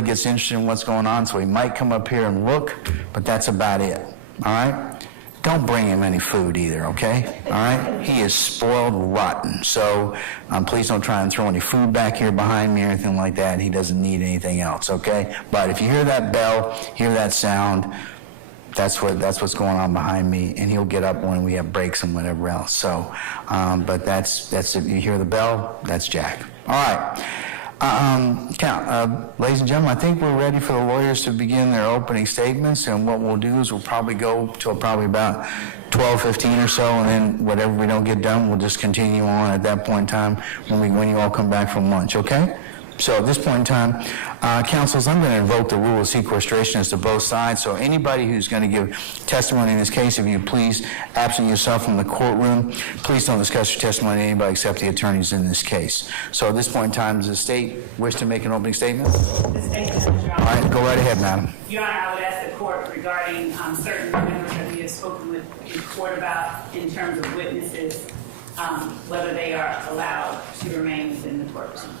gets interested in what's going on, so he might come up here and look, but that's about it, all right? Don't bring him any food either, okay? All right? He is spoiled rotten. So please don't try and throw any food back here behind me or anything like that. He doesn't need anything else, okay? But if you hear that bell, hear that sound, that's what's going on behind me, and he'll get up when we have breaks and whatever else. So, but that's if you hear the bell, that's Jack. All right. Ladies and gentlemen, I think we're ready for the lawyers to begin their opening statements, and what we'll do is we'll probably go till probably about 12:15 or so, and then whatever we don't get done, we'll just continue on at that point in time when you all come back from lunch, okay? So at this point in time, counsels, I'm going to invoke the rule of sequestration as to both sides. So anybody who's going to give testimony in this case, if you please absent yourself from the courtroom, please don't discuss your testimony to anybody except the attorneys in this case. So at this point in time, does the state wish to make an opening statement? The statement, Your Honor. All right, go right ahead, madam. Your Honor, I would ask the court regarding certain members that we have spoken with the court about in terms of witnesses, whether they are allowed to remain within the courtroom.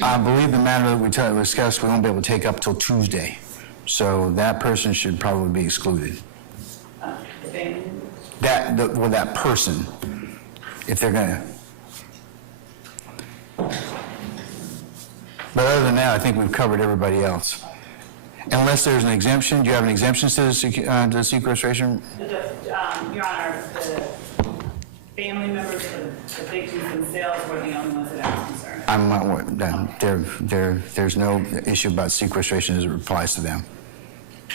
I believe the matter that we discussed, we won't be able to take up till Tuesday. So that person should probably be excluded. That person, if they're going to. But other than that, I think we've covered everybody else. Unless there's an exemption, do you have an exemption to the sequestration? Your Honor, the family members of the victims themselves were the only ones that I was concerned about. There's no issue about sequestration as it applies to them.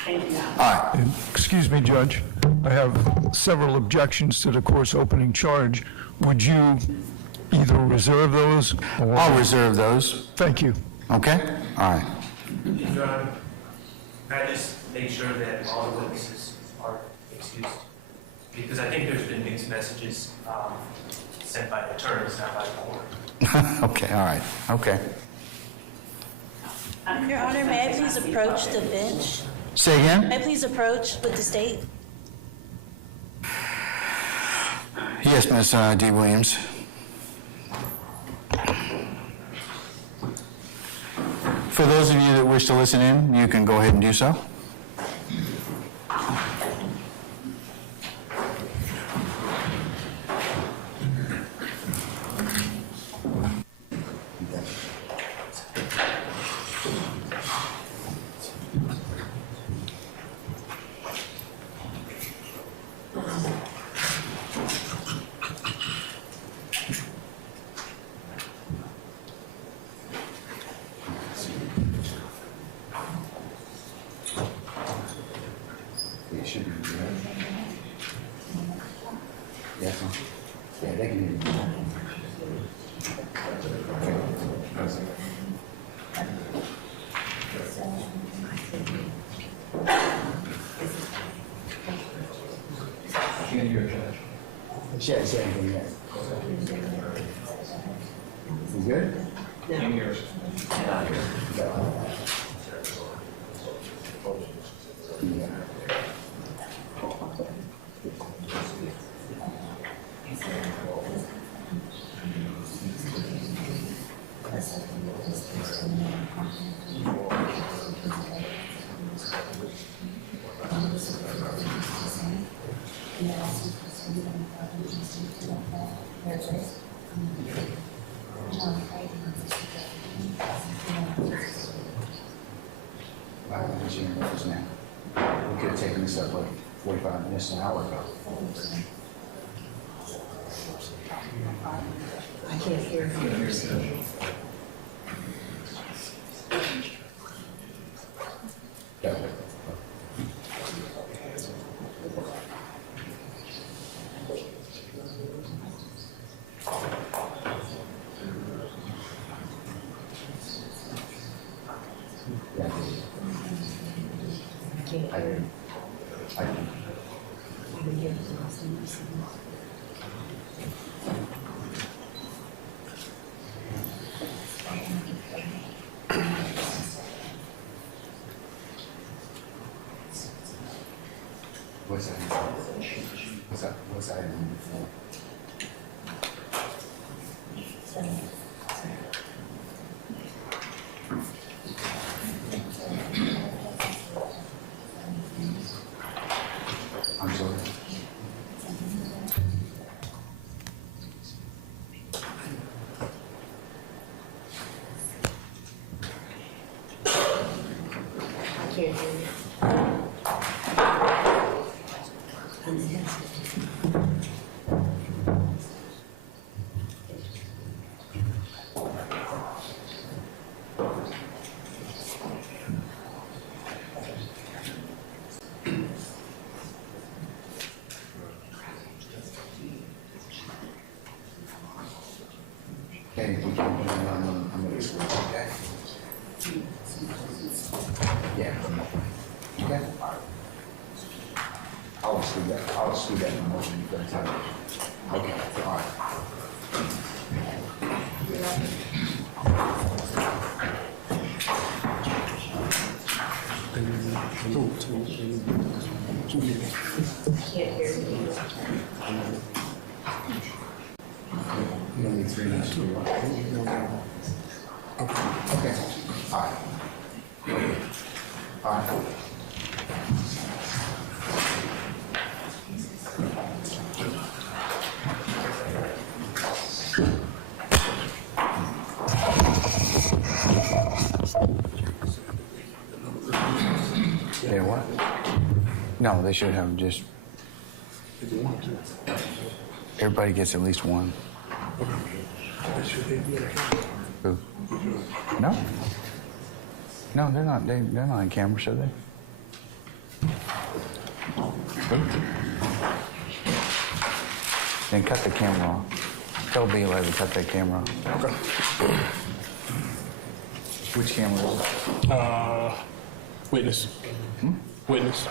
Thank you, Your Honor. All right. Excuse me, Judge. I have several objections to the court's opening charge. Would you either reserve those or... I'll reserve those. Thank you. Okay? All right. Your Honor, can I just make sure that all the witnesses are excused? Because I think there's been mixed messages sent by the attorneys, not by the court. Okay, all right. Okay. Your Honor, may I please approach the bench? Say again? May I please approach with the state? Yes, Ms. D. Williams. For those of you that wish to listen in, you can go ahead and do so. It should be good. Yes, sir. Yeah, they can hear you. She hadn't said anything yet. You good? Yeah. We could have taken this up like 45 minutes, an hour ago. I can't hear you. Yeah. What's that? What's that? What's that? I'm sorry. I can't hear you. Okay, we can, I'm going to switch, okay? Yeah. Okay? I'll exclude that in the motion you've got to tell me. Okay, all right. I can't hear you. You don't need 3 minutes to do it. Okay, all right. All right. No, they should have just, If you want to. everybody gets at least one. They should be on camera. Who? No. No, they're not, they're not on camera, should they? Who? Then cut the camera off. Tell B11 to cut that camera off. Okay. Which camera is it? Witness. Witness.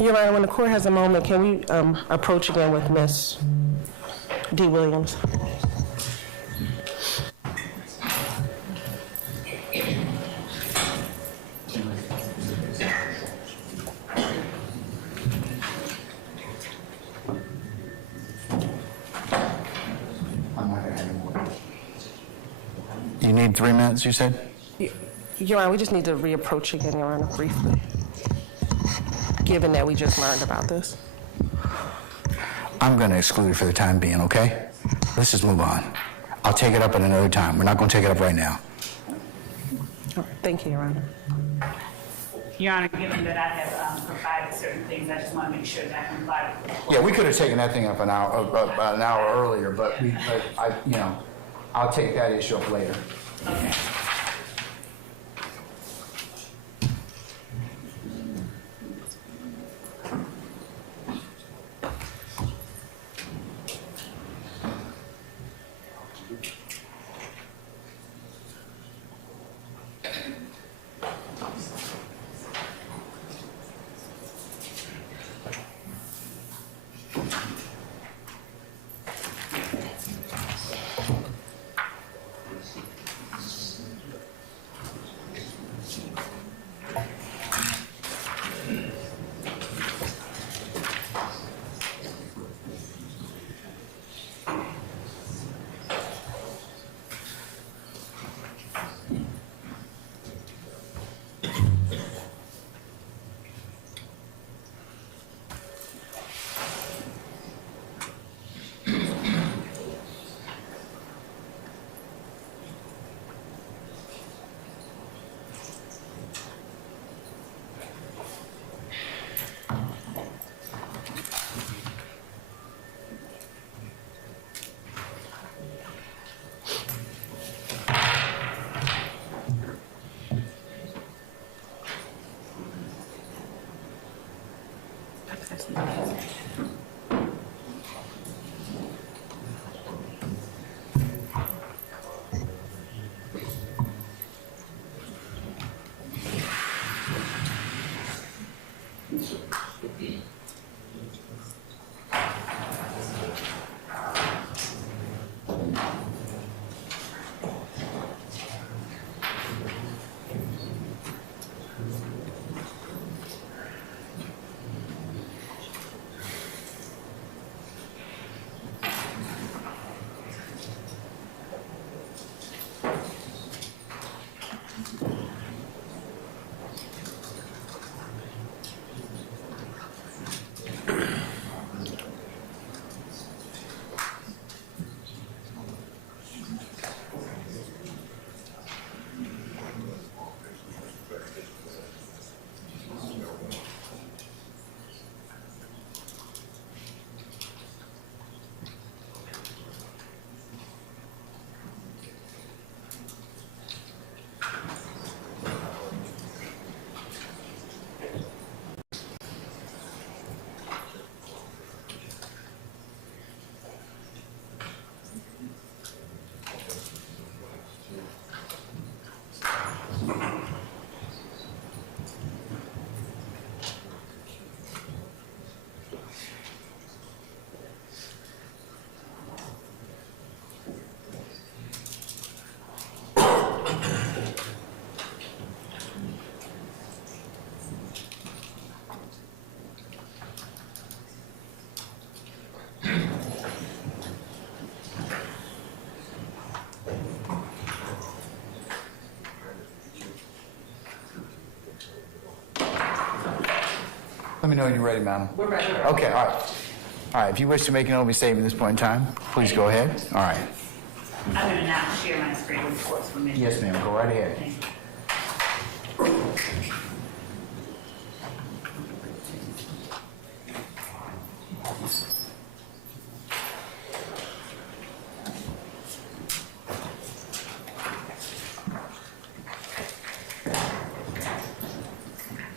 Your Honor, when the court has a moment, can we approach again with Ms. D. Williams? You need 3 minutes, you said? Your Honor, we just need to reapproach again, Your Honor, briefly, given that we just learned about this. I'm going to exclude it for the time being, okay? Let's just move on. I'll take it up at another time. We're not going to take it up right now. All right, thank you, Your Honor. Your Honor, given that I have provided certain things, I just want to make sure that I comply with the court. Yeah, we could have taken that thing up an hour earlier, but I'll take that issue up later. Okay. Let me know when you're ready, madam. We're ready. Okay, all right. All right, if you wish to make an opening statement at this point in time, please go ahead. All right. I'm going to now share my screen with the court's permission. Yes, ma'am, go right ahead. Thank you.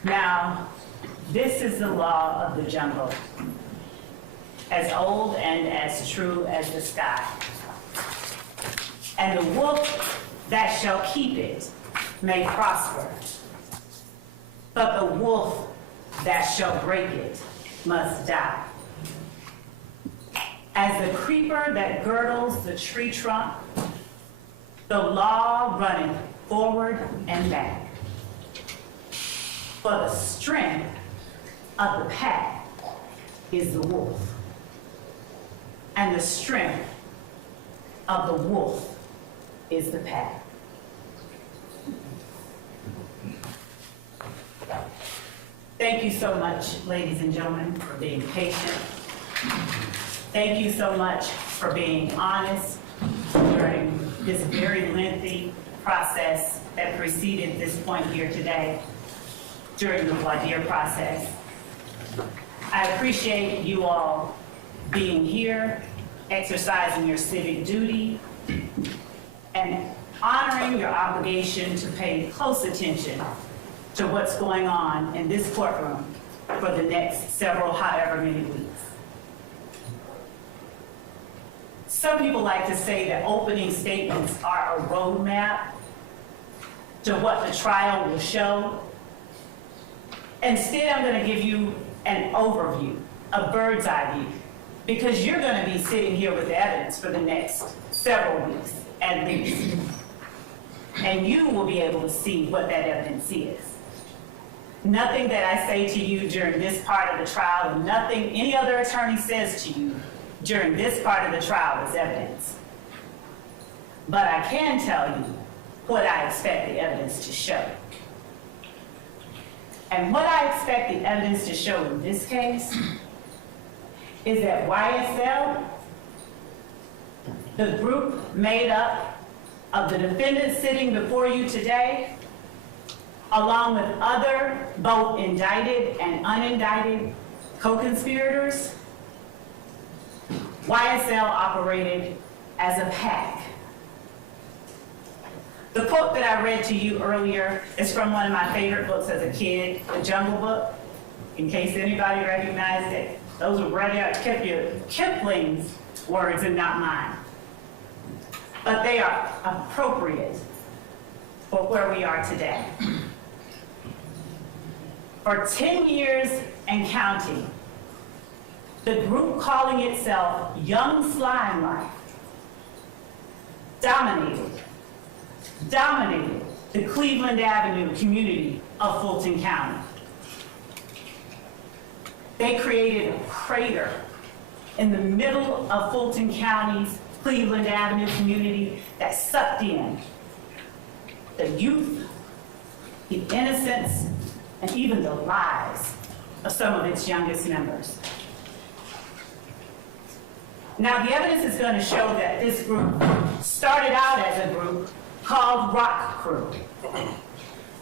Now, this is the law of the jungle, as old and as true as the sky. And the wolf that shall keep it may prosper, but the wolf that shall break it must die. As the creeper that girdles the tree trunk, the law runneth forward and back. For the strength of the pack is the wolf, and the strength of the wolf is the pack. Thank you so much, ladies and gentlemen, for being patient. Thank you so much for being honest during this very lengthy process that preceded this point here today, during the voir dire process. I appreciate you all being here, exercising your civic duty, and honoring your obligation to pay close attention to what's going on in this courtroom for the next several, however many weeks. Some people like to say that opening statements are a roadmap to what the trial will show. Instead, I'm going to give you an overview, a bird's eye view, because you're going to be sitting here with evidence for the next several weeks, at least. And you will be able to see what that evidence is. Nothing that I say to you during this part of the trial, and nothing any other attorney says to you during this part of the trial is evidence. But I can tell you what I expect the evidence to show. And what I expect the evidence to show in this case is that YSL, the group made up of the defendants sitting before you today, along with other both indicted and unindicted co-conspirators, YSL operated as a pack. The quote that I read to you earlier is from one of my favorite books as a kid, The Jungle Book. In case anybody recognized it, those were Rudyard Kipling's words and not mine. But they are appropriate for where we are today. For 10 years and counting, the group calling itself Young Slime Life dominated the Cleveland Avenue community of Fulton County. They created a crater in the middle of Fulton County's Cleveland Avenue community that sucked in the youth, the innocence, and even the lives of some of its youngest members. Now, the evidence is going to show that this group started out as a group called Rock Crew.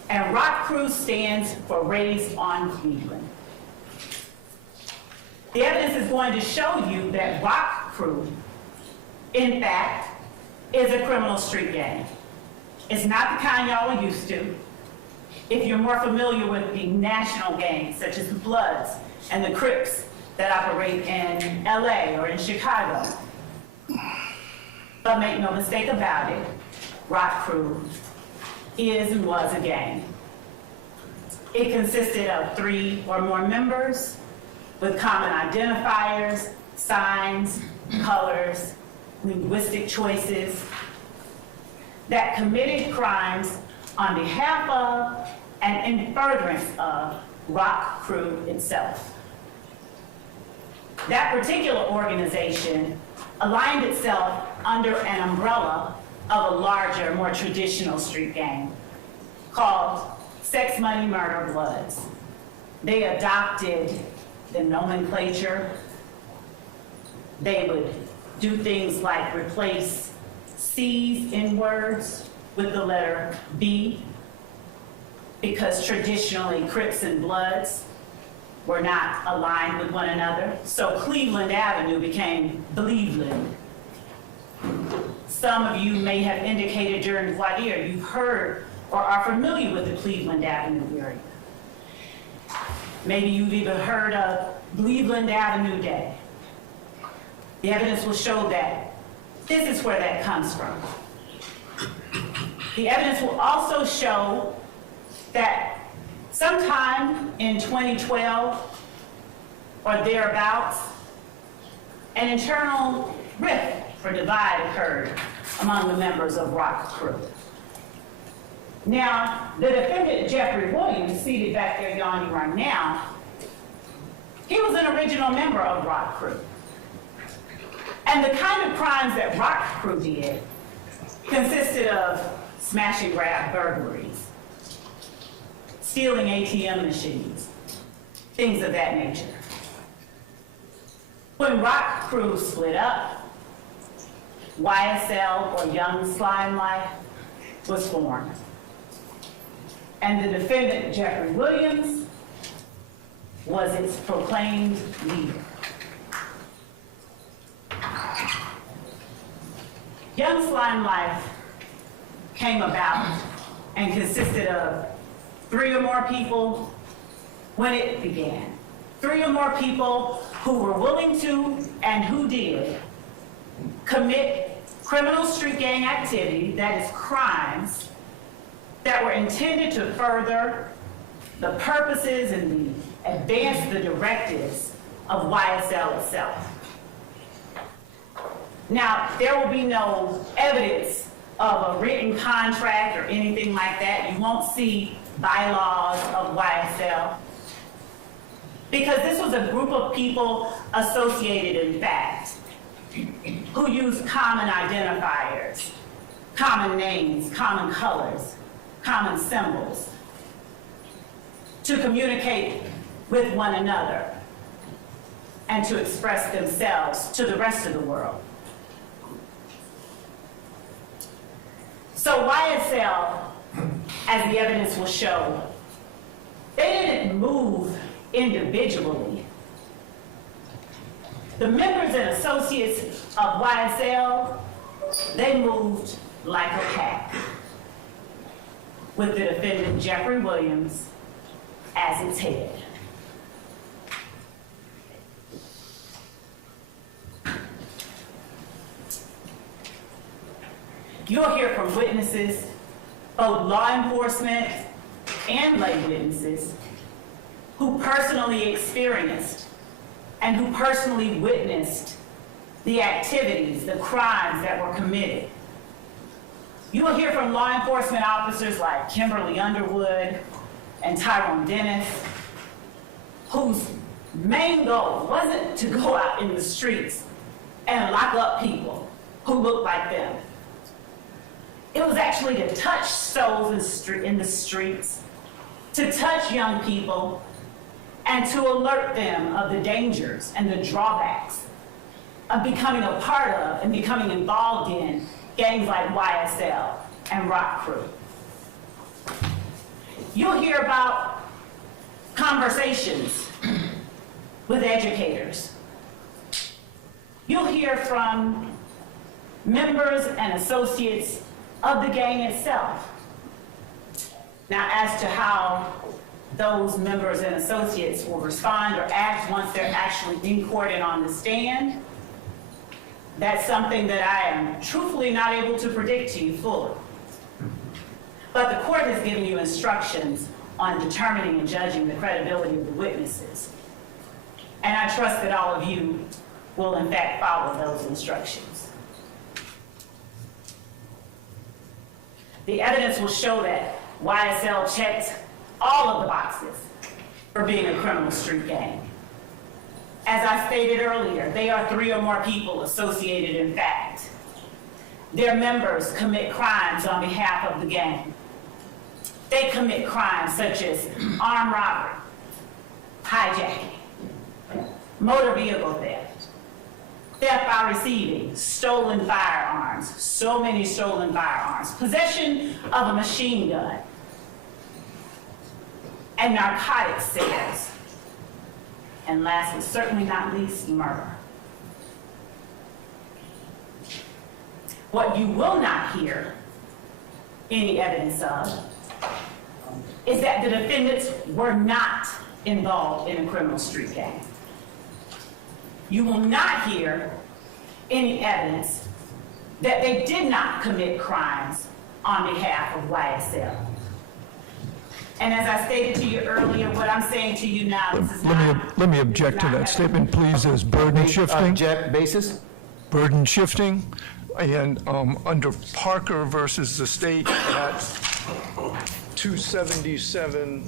And Rock Crew stands for Raised on Cleveland. The evidence is going to show you that Rock Crew, in fact, is a criminal street gang. It's not the kind y'all are used to. If you're more familiar with the national gangs, such as the Bloods and the Crips that operate in LA or in Chicago. But make no mistake about it, Rock Crew is and was a gang. It consisted of 3 or more members with common identifiers, signs, colors, linguistic choices that committed crimes on behalf of and in furtherance of Rock Crew itself. That particular organization aligned itself under an umbrella of a larger, more traditional street gang called Sex, Money, Murder, Bloods. they adopted the nomenclature. They would do things like replace C's in words with the letter B, because traditionally Crips and Bloods were not aligned with one another. So Cleveland Avenue became Believeland. Some of you may have indicated during voir dire you've heard or are familiar with the Cleveland Avenue area. Maybe you've even heard of Cleveland Avenue Day. The evidence will show that this is where that comes from. The evidence will also show that sometime in 2012 or thereabouts, an internal rift or divide occurred among the members of Rock Crew. Now, the defendant, Jeffrey Williams, seated back there yawning right now, he was an original member of Rock Crew. And the kind of crimes that Rock Crew did consisted of smash and grab burglaries, stealing ATM machines, things of that nature. When Rock Crew split up, YSL, or Young Slime Life, was formed. And the defendant, Jeffrey Williams, was its proclaimed leader. Young Slime Life came about and consisted of 3 or more people when it began. 3 or more people who were willing to and who did commit criminal street gang activity, that is crimes, that were intended to further the purposes and advance the directives of YSL itself. Now, there will be no evidence of a written contract or anything like that. You won't see bylaws of YSL, because this was a group of people associated in fact, who used common identifiers, common names, common colors, common symbols to communicate with one another and to express themselves to the rest of the world. So YSL, as the evidence will show, they didn't move individually. The members and associates of YSL, they moved like a pack, with the defendant Jeffrey Williams as its head. You'll hear from witnesses, both law enforcement and lay witnesses, who personally experienced and who personally witnessed the activities, the crimes that were committed. You will hear from law enforcement officers like Kimberly Underwood and Tyrone Dennis, whose main goal wasn't to go out in the streets and lock up people who looked like them. It was actually to touch souls in the streets, to touch young people, and to alert them of the dangers and the drawbacks of becoming a part of and becoming involved in gangs like YSL and Rock Crew. You'll hear about conversations with educators. You'll hear from members and associates of the gang itself. Now, as to how those members and associates will respond or act once they're actually in court and on the stand, that's something that I am truthfully not able to predict to you fully. But the court has given you instructions on determining and judging the credibility of the witnesses. And I trust that all of you will in fact follow those instructions. The evidence will show that YSL checked all of the boxes for being a criminal street gang. As I stated earlier, they are 3 or more people associated in fact. Their members commit crimes on behalf of the gang. They commit crimes such as armed robbery, hijacking, motor vehicle theft, theft by receiving, stolen firearms, so many stolen firearms, possession of a machine gun, and narcotic sales, and last but certainly not least, murder. What you will not hear any evidence of is that the defendants were not involved in a criminal street gang. You will not hear any evidence that they did not commit crimes on behalf of YSL. And as I stated to you earlier, what I'm saying to you now, this is not... Let me object to that statement, please, as burden shifting. Object basis? Burden shifting. And under Parker versus the state at 277,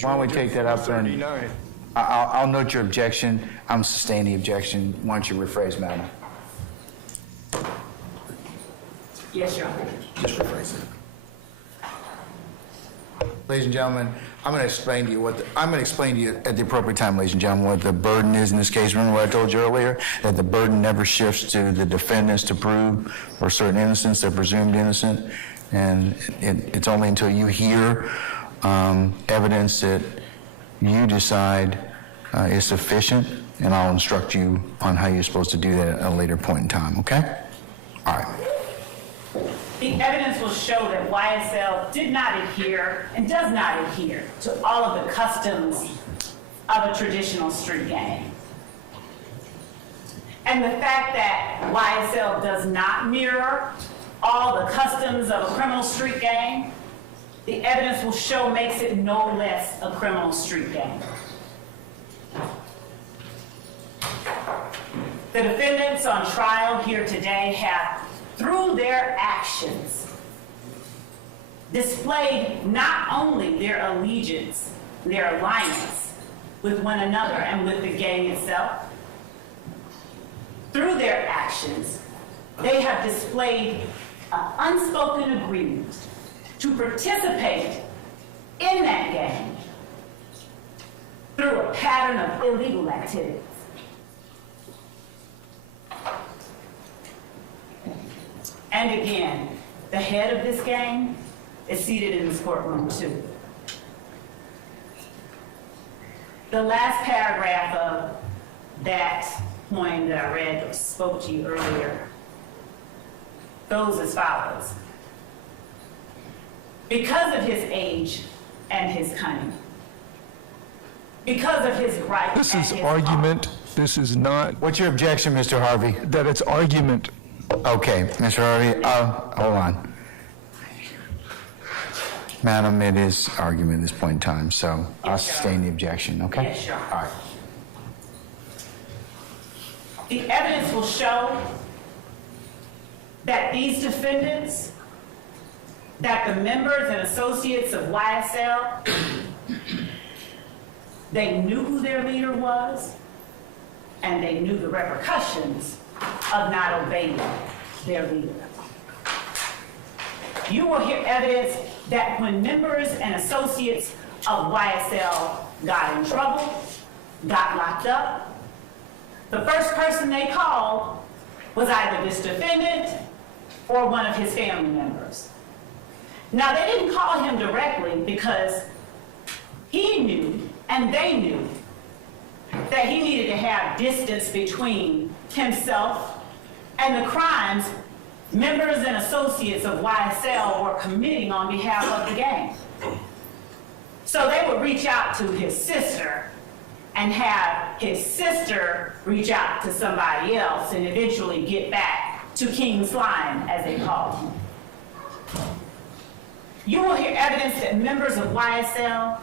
Why don't we take that up then? 39. I'll note your objection. I'm sustaining the objection. Why don't you rephrase, madam? Yes, Your Honor. Just rephrase it. Ladies and gentlemen, I'm going to explain to you at the appropriate time, ladies and gentlemen, what the burden is in this case. Remember what I told you earlier? That the burden never shifts to the defendants to prove for certain innocence, they're presumed innocent. And it's only until you hear evidence that you decide is sufficient, and I'll instruct you on how you're supposed to do that at a later point in time, okay? All right. The evidence will show that YSL did not adhere and does not adhere to all of the customs of a traditional street gang. And the fact that YSL does not mirror all the customs of a criminal street gang, the evidence will show makes it no less a criminal street gang. The defendants on trial here today have, through their actions, displayed not only their allegiance, their alliance with one another and with the gang itself, through their actions, they have displayed an unspoken agreement to participate in that gang through a pattern of illegal activities. And again, the head of this gang is seated in this courtroom too. The last paragraph of that poem that I read or spoke to you earlier goes as follows. Because of his age and his cunning, because of his right This and is his argument. heart. This is not, What's your objection, Mr. Harvey? that it's argument. Okay, Mr. Harvey, hold on. Madam, it is argument at this point in time, so I'll sustain the objection, okay? Yes, sure. All right. The evidence will show that these defendants, that the members and associates of YSL, they knew who their leader was, and they knew the repercussions of not obeying their leader. You will hear evidence that when members and associates of YSL got in trouble, got locked up, the first person they called was either this defendant or one of his family members. Now, they didn't call him directly because he knew and they knew that he needed to have distance between himself and the crimes members and associates of YSL were committing on behalf of the gang. So they would reach out to his sister and have his sister reach out to somebody else and eventually get back to King Slime, as they called him. You will hear evidence that members of YSL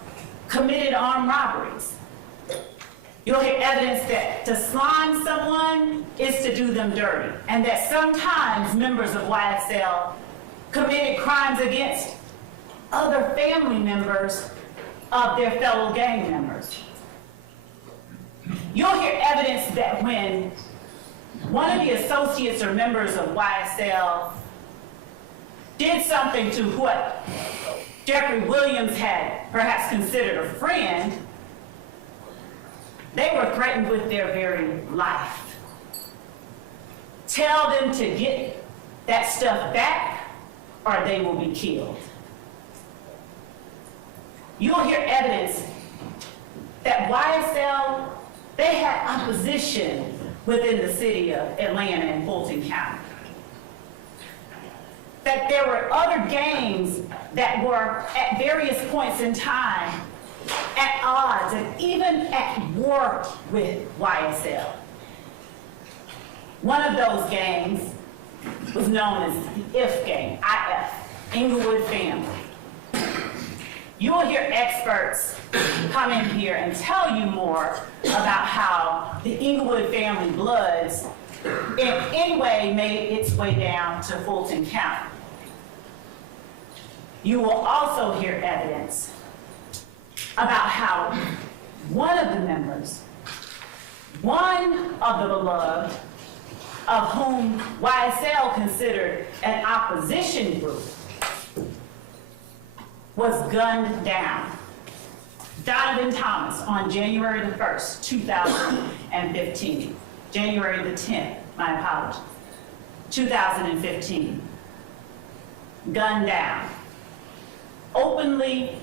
committed armed robberies. You'll hear evidence that to slime someone is to do them dirty, and that sometimes members of YSL committed crimes against other family members of their fellow gang members. You'll hear evidence that when one of the associates or members of YSL did something to what Jeffrey Williams had perhaps considered a friend, they were threatened with their very life. Tell them to get that stuff back or they will be killed. You'll hear evidence that YSL, they had opposition within the city of Atlanta and Fulton County. That there were other gangs that were at various points in time at odds and even at war with YSL. One of those gangs was known as the IF gang, IF, Inglewood Family. You'll hear experts come in here and tell you more about how the Inglewood family Bloods in any way made its way down to Fulton County. You will also hear evidence about how one of the members, one of the beloved, of whom YSL considered an opposition group, was gunned down. Donovan Thomas on January the 1st, 2015. January the 10th, my apologies. 2015. Gunned down. Openly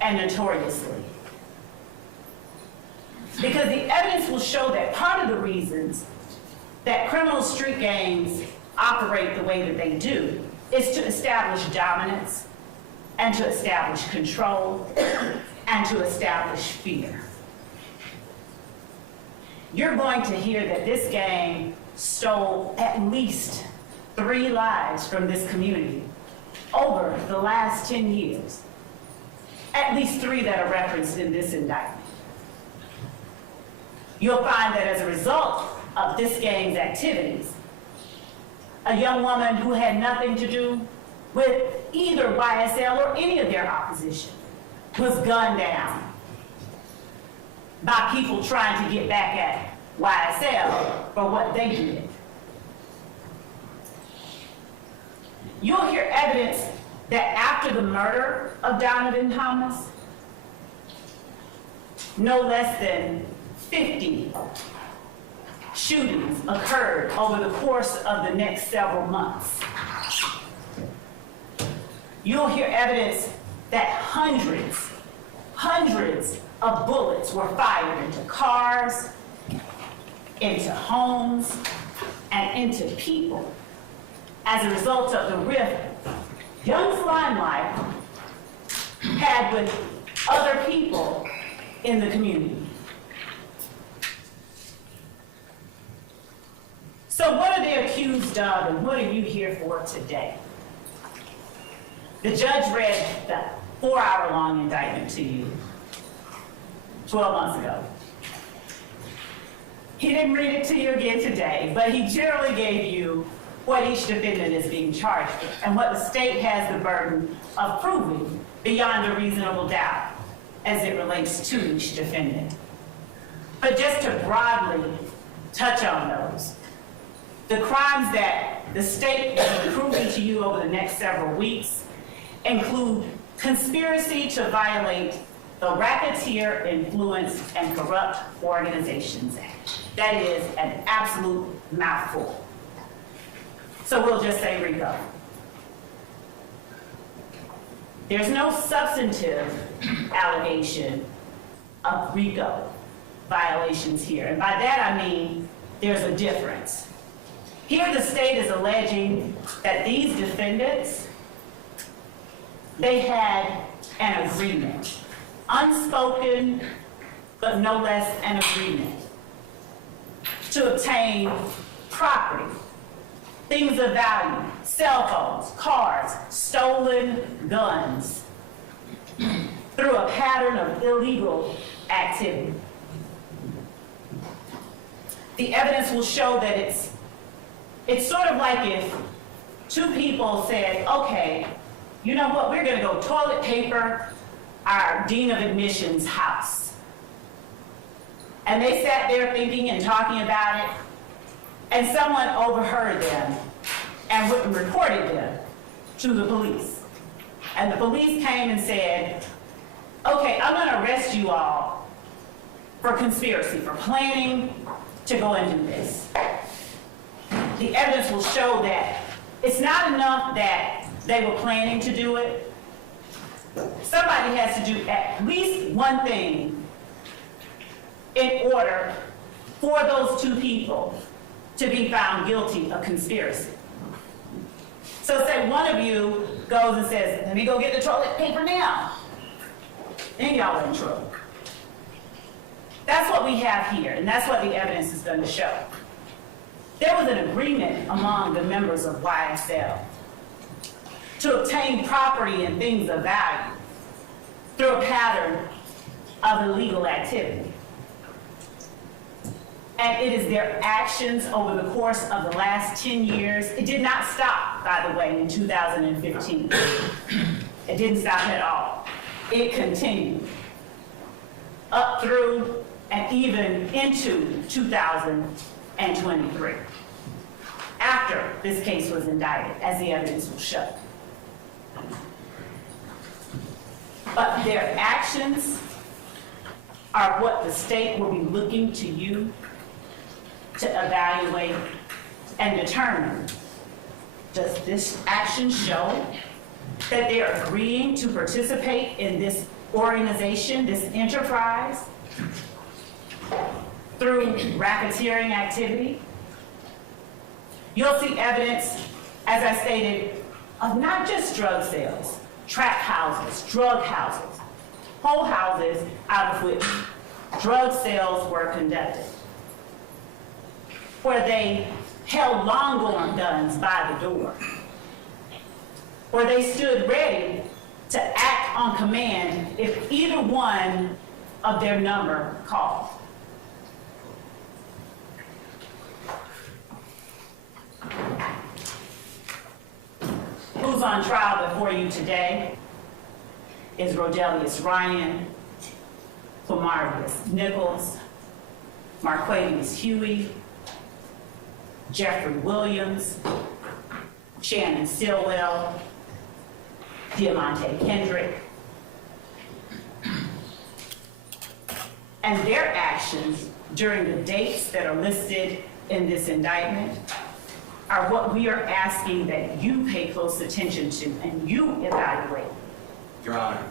and notoriously. Because the evidence will show that part of the reasons that criminal street gangs operate the way that they do is to establish dominance and to establish control and to establish fear. You're going to hear that this gang stole at least 3 lives from this community over the last 10 years. At least 3 that are referenced in this indictment. You'll find that as a result of this gang's activities, a young woman who had nothing to do with either YSL or any of their opposition was gunned down by people trying to get back at YSL for what they did. You'll hear evidence that after the murder of Donovan Thomas, no less than 50 shootings occurred over the course of the next several months. You'll hear evidence that hundreds of bullets were fired into cars, into homes, and into people as a result of the rift young Limelight had with other people in the community. So what are they accused of and what are you here for today? The judge read the 4-hour-long indictment to you 12 months ago. He didn't read it to you again today, but he generally gave you what each defendant is being charged with and what the state has the burden of proving beyond a reasonable doubt as it relates to each defendant. But just to broadly touch on those, the crimes that the state will be proving to you over the next several weeks include conspiracy to violate the Racketeer Influence and Corrupt Organizations Act. That is an absolute mouthful. So we'll just say RICO. There's no substantive allegation of RICO violations here. And by that I mean there's a difference. Here the state is alleging that these defendants, they had an agreement, unspoken, but no less an agreement, to obtain property, things of value, cell phones, cars, stolen guns, through a pattern of illegal activity. The evidence will show that it's sort of like if 2 people said, okay, you know what, we're gonna go toilet paper our dean of admissions house. And they sat there thinking and talking about it, and someone overheard them and reported them to the police. and the police came and said, okay, I'm gonna arrest you all for conspiracy, for planning to go and do this. The evidence will show that it's not enough that they were planning to do it. Somebody has to do at least one thing in order for those two people to be found guilty of conspiracy. So say one of you goes and says, let me go get the toilet paper now. Then y'all are in trouble. That's what we have here, and that's what the evidence is going to show. There was an agreement among the members of YSL to obtain property and things of value through a pattern of illegal activity. And it is their actions over the course of the last 10 years. It did not stop, by the way, in 2015. It didn't stop at all. It continued up through and even into 2023, after this case was indicted, as the evidence will show. But their actions are what the state will be looking to you to evaluate and determine. Does this action show that they are agreeing to participate in this organization, this enterprise, through racketeering activity? You'll see evidence, as I stated, of not just drug sales, trap houses, drug houses, whole houses out of which drug sales were conducted, where they held long-arm guns by the door, where they stood ready to act on command if either one of their number called. Who's on trial before you today is Rodelius Ryan, Quamarius Nichols, Marquavius Huey, Jeffrey Williams, Shannon Stillwell, Diamante Kendrick. And their actions during the dates that are listed in this indictment are what we are asking that you pay close attention to and you evaluate. Your Honor.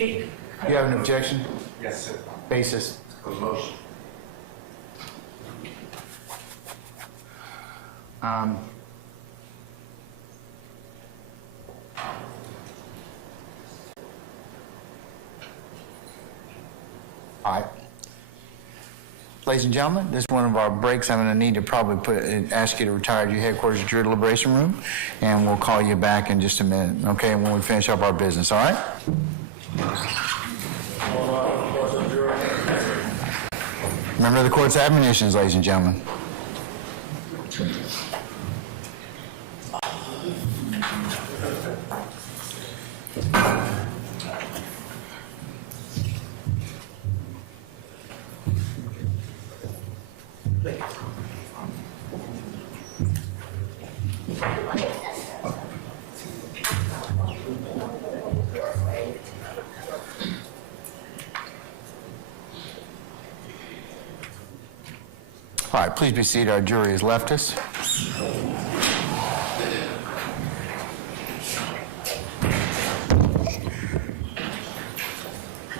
You have an objection? Yes, sir. Basis. A motion. All right. Ladies and gentlemen, this is one of our breaks. I'm going to need to probably ask you to retire to your headquarters at your deliberation room, and we'll call you back in just a minute, okay, when we finish up our business, all right? Remember the court's admonitions, ladies and gentlemen. All right, please be seated. Our jury has left us.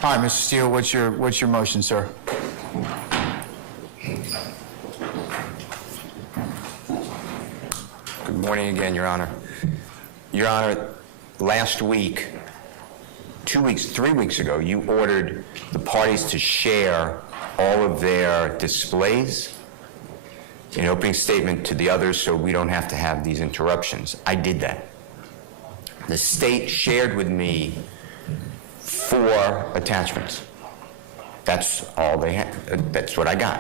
All right, Mr. Steele, what's your motion, sir? Good morning again, Your Honor. Your Honor, last week, 3 weeks ago, you ordered the parties to share all of their displays in opening statement to the others so we don't have to have these interruptions. I did that. The state shared with me 4 attachments. That's all they had. That's what I got.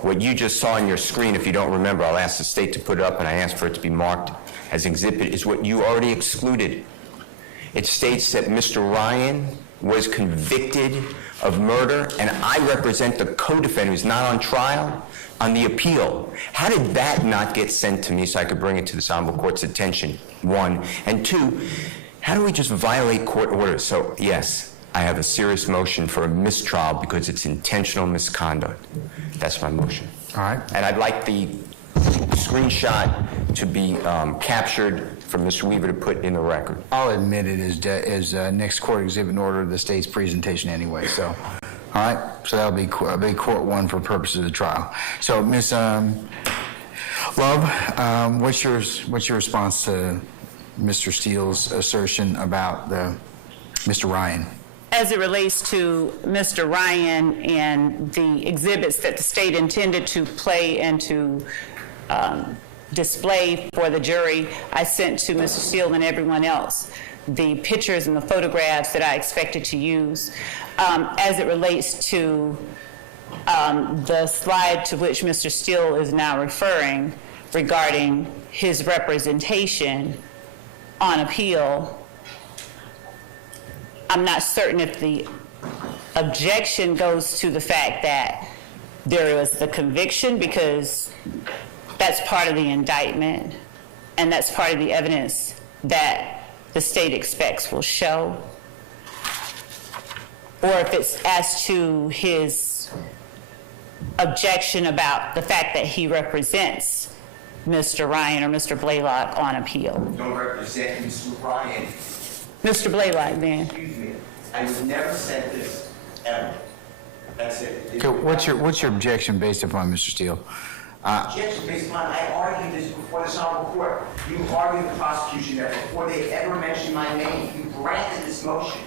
What you just saw on your screen, if you don't remember, I'll ask the state to put it up, and I asked for it to be marked as exhibit, is what you already excluded. It states that Mr. Ryan was convicted of murder, and I represent the co-defendant who's not on trial on the appeal. How did that not get sent to me so I could bring it to this honorable court's attention, 1? And 2, How do we just violate court orders? So, yes, I have a serious motion for a mistrial because it's intentional misconduct. That's my motion. All right. And I'd like the screenshot to be captured for Mr. Weaver to put in the record. I'll admit it as next court exhibit in order of the state's presentation anyway, so. All right, so that'll be court one for purposes of the trial. So, Ms. Love, what's your response to Mr. Steele's assertion about Mr. Ryan? As it relates to Mr. Ryan and the exhibits that the state intended to play and to display for the jury, I sent to Mr. Steele and everyone else the pictures and the photographs that I expected to use. As it relates to the slide to which Mr. Steele is now referring regarding his representation on appeal, I'm not certain if the objection goes to the fact that there was the conviction, because that's part of the indictment and that's part of the evidence that the state expects will show, or if it's as to his objection about the fact that he represents Mr. Ryan or Mr. Blaylock on appeal. Don't represent Mr. Ryan. Mr. Blaylock, then. Excuse me. I would never said this, ever. That's it. Okay, what's your objection based upon Mr. Steele? Objection based upon, I argued this before this honorable court. You argued the prosecution that before they ever mentioned my name, you granted this motion.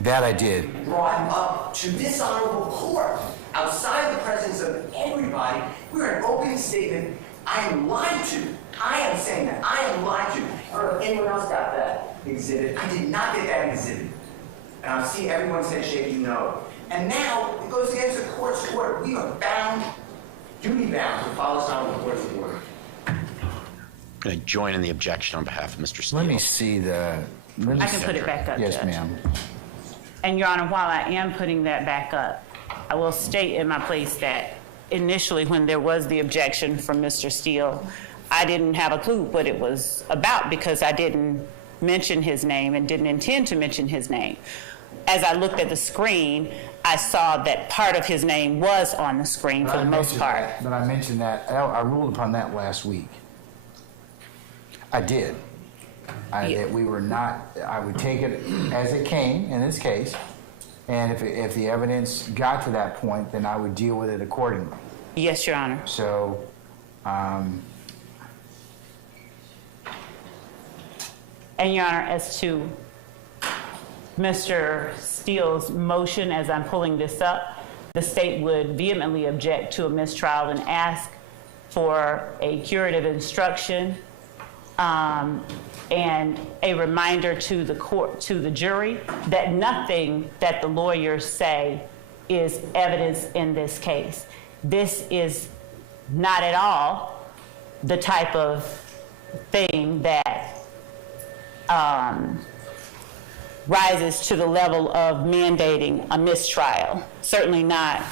That I did. You brought him up to this honorable court, outside the presence of everybody. We're an open statement. I am lied to. I am saying that. I am lied to. I don't know if anyone else got that exhibit. I did not get that exhibit. And I see everyone's head shaking no. And now it goes against the court's order. We are bound, duty-bound, to follow this honorable court's order. I'm going to join in the objection on behalf of Mr. Steele. Let me see the... I can put it back up, Yes, Judge. ma'am. And Your Honor, while I am putting that back up, I will state in my place that initially when there was the objection from Mr. Steele, I didn't have a clue what it was about because I didn't mention his name and didn't intend to mention his name. As I looked at the screen, I saw that part of his name was on the screen for the most part. But I mentioned that, I ruled upon that last week. I did. That we were not, I would take it as it came in this case, and if the evidence got to that point, then I would deal with it accordingly. Yes, Your Honor. So, and Your Honor, as to Mr. Steele's motion, as I'm pulling this up, the state would vehemently object to a mistrial and ask for a curative instruction and a reminder to the court, to the jury, that nothing that the lawyers say is evidence in this case. This is not at all the type of thing that rises to the level of mandating a mistrial. Certainly not.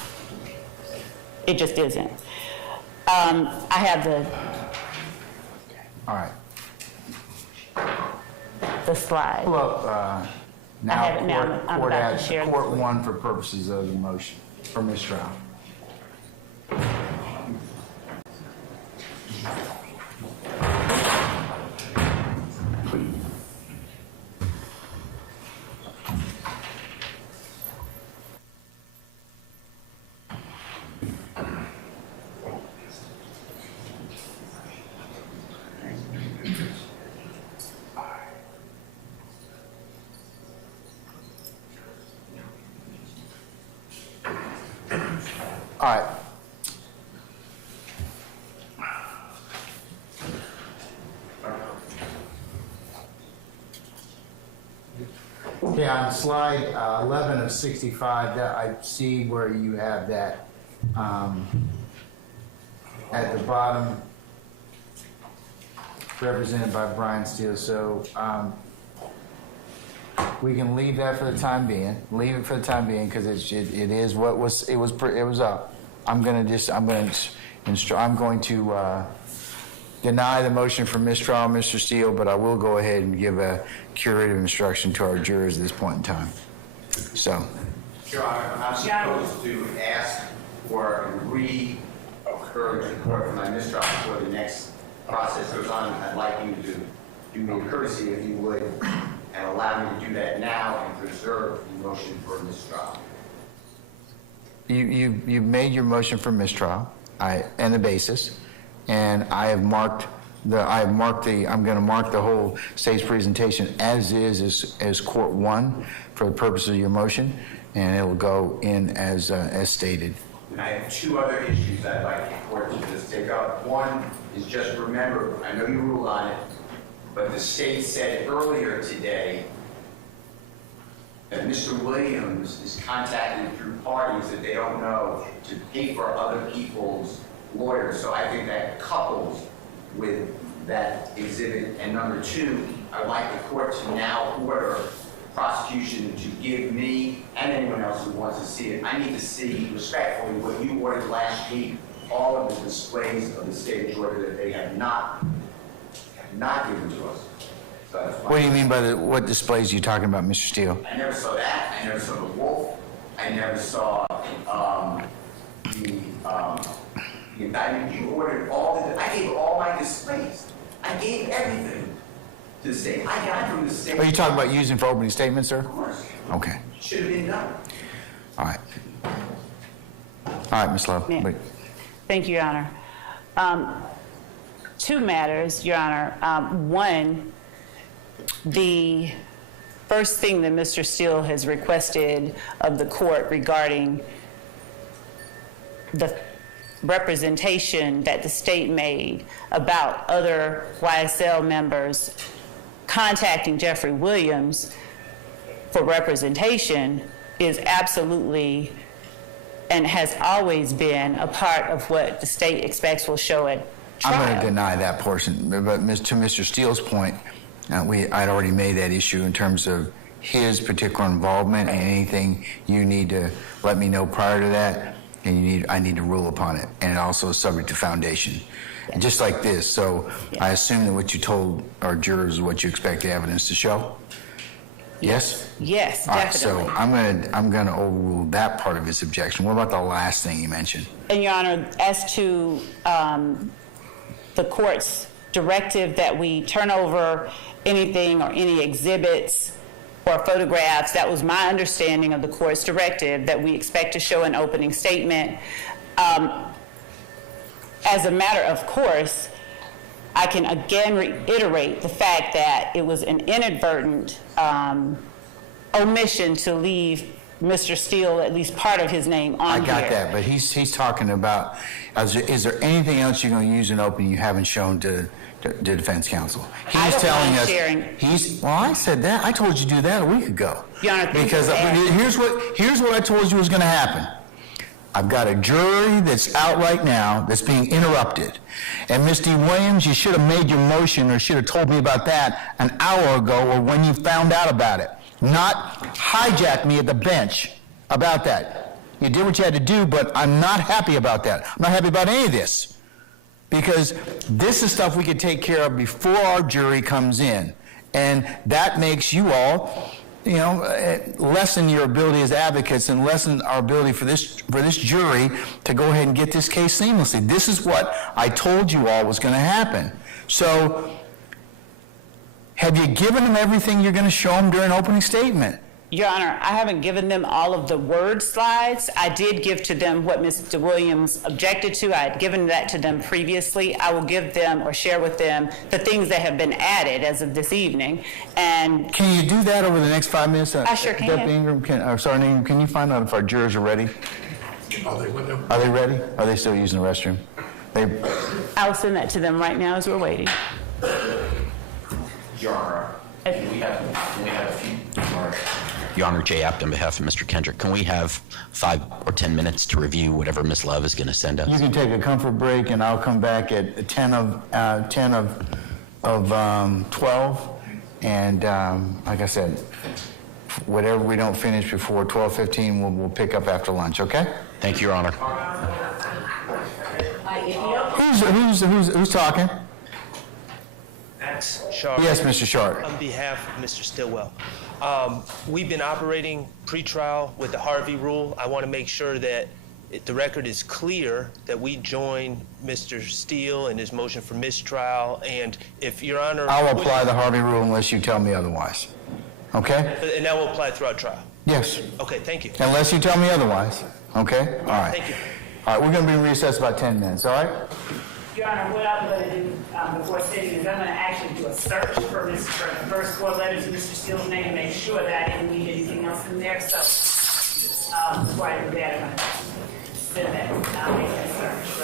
It just isn't. I have all right. The slide. Pull up now. I have it now. I'm about to share the Court screen. one for purposes of the motion for mistrial. All right. Okay, on slide 11 of 65, that I see where you have that at the bottom, represented by Brian Steele. So we can leave that for the time being. Leave it for the time being because it is what was it was up. I'm going to deny the motion for mistrial, Mr. Steele, but I will go ahead and give a curative instruction to our jurors at this point in time. So. Your Honor, I'm supposed to ask for a re-occurrence report for my mistrial before the next process goes on. I'd like you to do me a courtesy, if you would, and allow me to do that now and preserve the motion for mistrial. You made your motion for mistrial, and the basis, and I'm going to mark the whole state's presentation as court one for the purpose of your motion, and it will go in as stated. And I have two other issues I'd like the court to just take up. One is just remember, I know you ruled on it, but the state said earlier today that Mr. Williams is contacted through parties that they don't know to pay for other people's lawyers. So I think that couples with that exhibit. And number two, I'd like the court to now order prosecution to give me and anyone else who wants to see it. I need to see respectfully what you ordered last week, all of the displays of the state of Georgia that they have not given to us. So what do you mean by what displays are you talking about, Mr. Steele? I never saw that. I never saw the wolf. I never saw the indictment. You ordered I gave all my displays. I gave everything to the state. I got from the state. Are you talking about using for opening statements, sir? Of course. Okay. Should have been done. All right. All right, Ms. Love. Yeah. Wait. Thank you, Your Honor. Two matters, Your Honor. One, the first thing that Mr. Steele has requested of the court regarding the representation that the state made about other YSL members contacting Jeffrey Williams for representation is absolutely and has always been a part of what the state expects will show at trial. I'm going to deny that portion, but to Mr. Steele's point, I'd already made that issue in terms of his particular involvement, and anything you need to let me know prior to that, and I need to rule upon it, and it also is subject to foundation. And just like this, so I assume that what you told our jurors is what you expect the evidence to show? Yes? Yes, All right, definitely. so I'm going to overrule that part of his objection. What about the last thing you mentioned? And Your Honor, as to the court's directive that we turn over anything or any exhibits or photographs, that was my understanding of the court's directive, that we expect to show an opening statement. As a matter of course, I can again reiterate the fact that it was an inadvertent omission to leave Mr. Steele, at least part of his name on here. I got that, but he's talking about, is there anything else you're going to use in opening you haven't shown to defense counsel? He's telling us. Well, I said that. I told you to do that a week ago. Your Honor, because here's what I told you was going to happen. I've got a jury that's out right now that's being interrupted. And Mr. Williams, you should have made your motion or should have told me about that an hour ago or when you found out about it. Not hijack me at the bench about that. You did what you had to do, but I'm not happy about that. I'm not happy about any of this. Because this is stuff we could take care of before our jury comes in. And that makes you all, lessen your ability as advocates and lessen our ability for this jury to go ahead and get this case seamlessly. This is what I told you all was going to happen. So, have you given them everything you're going to show them during opening statement? Your Honor, I haven't given them all of the word slides. I did give to them what Mr. Williams objected to. I had given that to them previously. I will give them or share with them the things that have been added as of this evening. And can you do that over the next 5 minutes? I sure can. Deputy Ingram, Ingram, can you find out if our jurors are ready? Are they ready? Are they still using the restroom? I'll send that to them right now as we're waiting. Your Honor, we have a few more. Your Honor, Jay Apt on behalf of Mr. Kendrick, can we have 5 or 10 minutes to review whatever Ms. Love is going to send us? You can take a comfort break, and I'll come back at 10 of 12. And like I said, whatever we don't finish before 12:15, we'll pick up after lunch. Okay? Thank you, Your Honor. Who's talking? Max Sharp. Yes, Mr. Sharp. On behalf of Mr. Stillwell. We've been operating pretrial with the Harvey rule. I want to make sure that the record is clear that we join Mr. Steele in his motion for mistrial, and if Your Honor... I'll apply the Harvey rule unless you tell me otherwise. Okay? And that will apply throughout trial? Yes. Okay, thank you. Unless you tell me otherwise. Okay? All right. Thank you. All right, we're going to be in recess about 10 minutes, all right? Your Honor, what I'm going to do before sitting is I'm going to actually do a search for the first 4 letters of Mr. Steele's name and make sure that I didn't leave anything else in there. So before I do that, I'm going to send that. I'll make that search.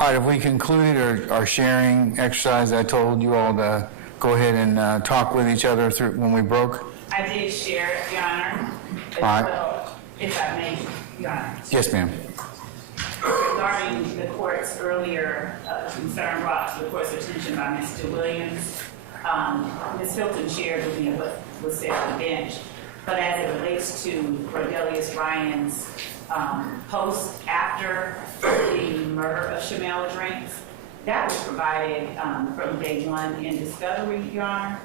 All right, have we concluded our sharing exercise? I told you all to go ahead and talk with each other through when we broke. I did share it, Your Honor, as All right. well, if I may, Your Honor. Yes, ma'am. Regarding the court's earlier concern brought to the court's attention by Mr. Williams, Ms. Hilton shared with me what was said on the bench, but as it relates to Cordelius Ryan's post after the murder of Shamel Drinks, that was provided from day one in discovery, Your Honor,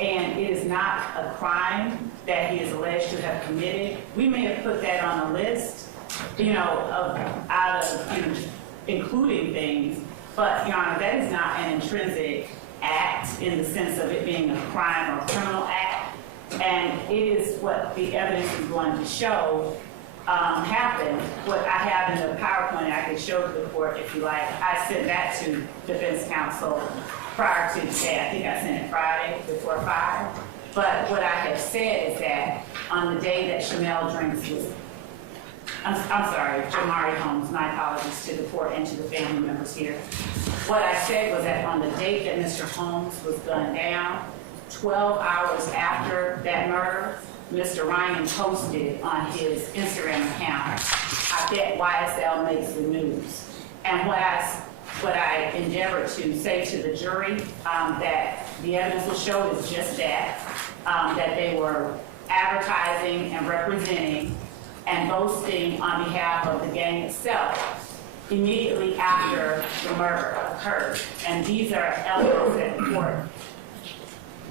and it is not a crime that he is alleged to have committed. We may have put that on a list, out of including things, but, Your Honor, that is not an intrinsic act in the sense of it being a crime or criminal act, and it is what the evidence is going to show happened. What I have in the PowerPoint I can show to the court if you like. I sent that to defense counsel prior to today. I think I sent it Friday before 5. But what I have said is that on the day that Shamel Drinks was, I'm sorry, Jamari Holmes, my apologies to the court and to the family members here. What I said was that on the date that Mr. Holmes was gunned down, 12 hours after that murder, Mr. Ryan posted on his Instagram account, "I bet YSL makes the news." And what I endeavored to say to the jury, that the evidence will show is just that they were advertising and representing and boasting on behalf of the gang itself immediately after the murder occurred. And these are elements that the court,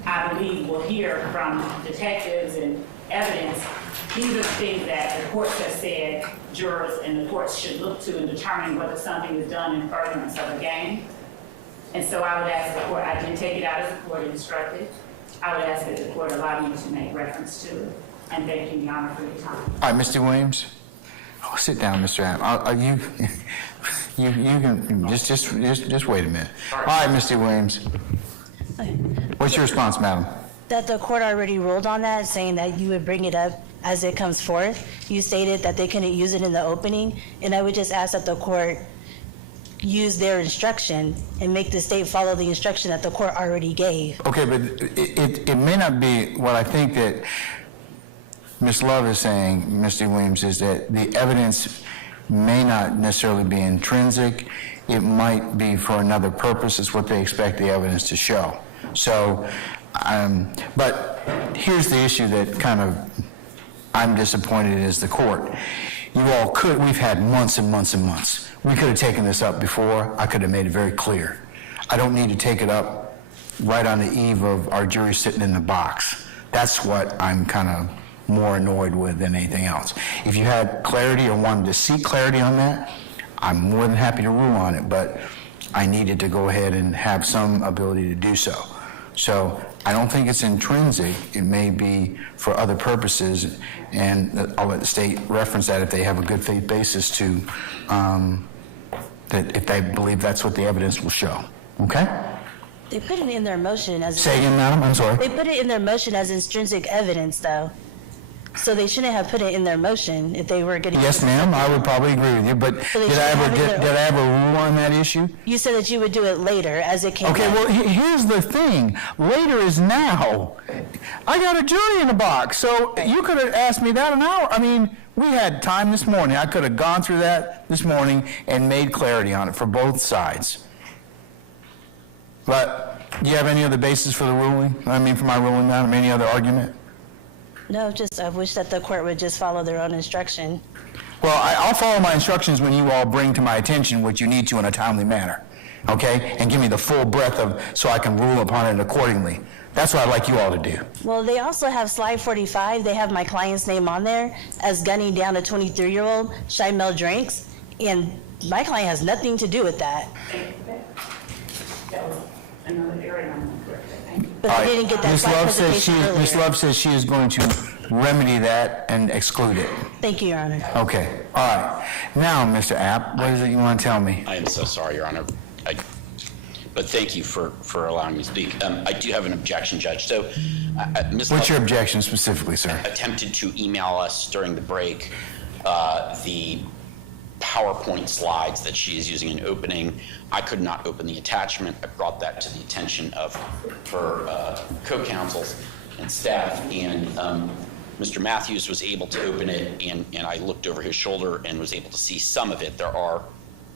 I believe, will hear from detectives and evidence. These are the things that the courts have said jurors and the courts should look to in determining whether something is done in furtherance of a gang. And so I would ask the court, I did take it out as the court instructed. I would ask that the court allow me to make reference to it. And thank you, Your Honor, for your time. All right, Mr. Williams. Oh, sit down, Mr. Adams. You can just wait a minute. All right, Mr. Williams. What's your response, madam? That the court already ruled on that, saying that you would bring it up as it comes forth. You stated that they couldn't use it in the opening, and I would just ask that the court use their instruction and make the state follow the instruction that the court already gave. Okay, but it may not be what I think that Ms. Love is saying, Mr. Williams, is that the evidence may not necessarily be intrinsic. It might be for another purpose. It's what they expect the evidence to show. So, but here's the issue that kind of I'm disappointed is the court. You all could, we've had months and months and months. We could have taken this up before. I could have made it very clear. I don't need to take it up right on the eve of our jury sitting in the box. That's what I'm kind of more annoyed with than anything else. If you had clarity or wanted to seek clarity on that, I'm more than happy to rule on it, but I needed to go ahead and have some ability to do so. So I don't think it's intrinsic. It may be for other purposes, and I'll let the state reference that if they have a good faith basis to, that if they believe that's what the evidence will show. Okay? They put it in their motion as... Say again, madam? I'm sorry. They put it in their motion as intrinsic evidence, though. So they shouldn't have put it in their motion if they were going to... Yes, ma'am, I would probably agree with you, but So did I ever rule on that issue? You said that you would do it later as it came Okay, up. well, here's the thing. Later is now. I got a jury in the box, so you could have asked me that an hour. I mean, we had time this morning. I could have gone through that this morning and made clarity on it for both sides. But do you have any other basis for the ruling? I mean, for my ruling, madam, any other argument? No, just I wish that the court would just follow their own instruction. Well, I'll follow my instructions when you all bring to my attention what you need to in a timely manner, okay? And give me the full breadth of, so I can rule upon it accordingly. That's what I'd like you all to do. Well, they also have slide 45. They have my client's name on there as gunning down a 23-year-old, Shymel Drinks. And my client has nothing to do with that. That was another area I'm going to correct. Thank you. But I didn't get that Ms. slide Love says presentation Ms. earlier. Love says she is going to remedy that and exclude it. Thank you, Your Honor. Okay, all right. Now, Mr. App, what is it you want to tell me? I am so sorry, Your Honor. But thank you for allowing me to speak. I do have an objection, Judge. So, Ms. What's your Love objection specifically, sir? attempted to email us during the break the PowerPoint slides that she is using in opening. I could not open the attachment. I brought that to the attention of her co-counsels and staff, and Mr. Matthews was able to open it, and I looked over his shoulder and was able to see some of it. There are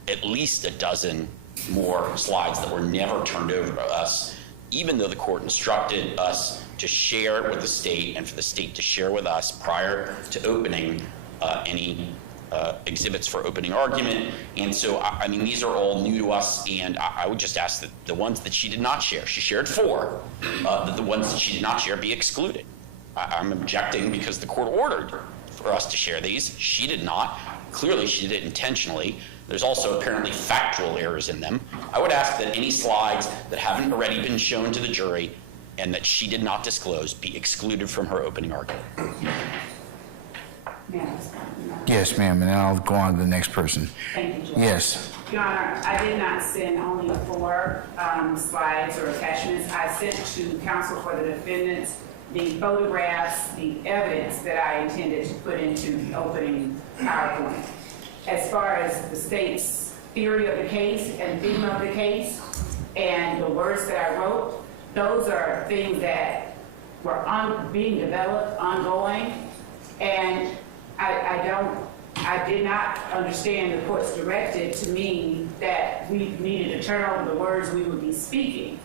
at least a dozen more slides that were never turned over to us, even though the court instructed us to share it with the state and for the state to share with us prior to opening any exhibits for opening argument. And so, I mean, these are all new to us, and I would just ask that the ones that she did not share, she shared 4, that the ones that she did not share be excluded. I'm objecting because the court ordered for us to share these. She did not. Clearly, she did it intentionally. There's also apparently factual errors in them. I would ask that any slides that haven't already been shown to the jury and that she did not disclose be excluded from her opening argument. Yes, ma'am, and then I'll go on to the next person. Thank you, Judge. Yes. Your Honor, I did not send only 4 slides or attachments. I sent to counsel for the defendants the photographs, the evidence that I intended to put into the opening PowerPoint. As far as the state's theory of the case and theme of the case and the words that I wrote, those are things that were being developed, ongoing, and I did not understand the court's directive to me that we needed to turn over the words we would be speaking.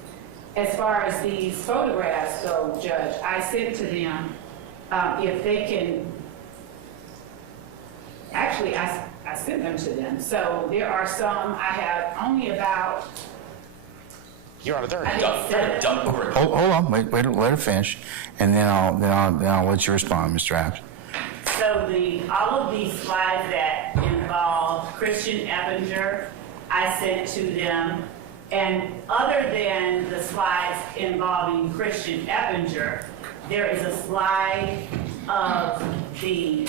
As far as these photographs go, Judge, I sent to them if they can, actually I sent them to them. So there are some, I have only about, Your Honor, there are done over. Hold on, wait, let her finish, and then I'll let you respond, Mr. Apps. so all of these slides that involve Christian Eppinger, I sent to them. And other than the slides involving Christian Eppinger, there is a slide of the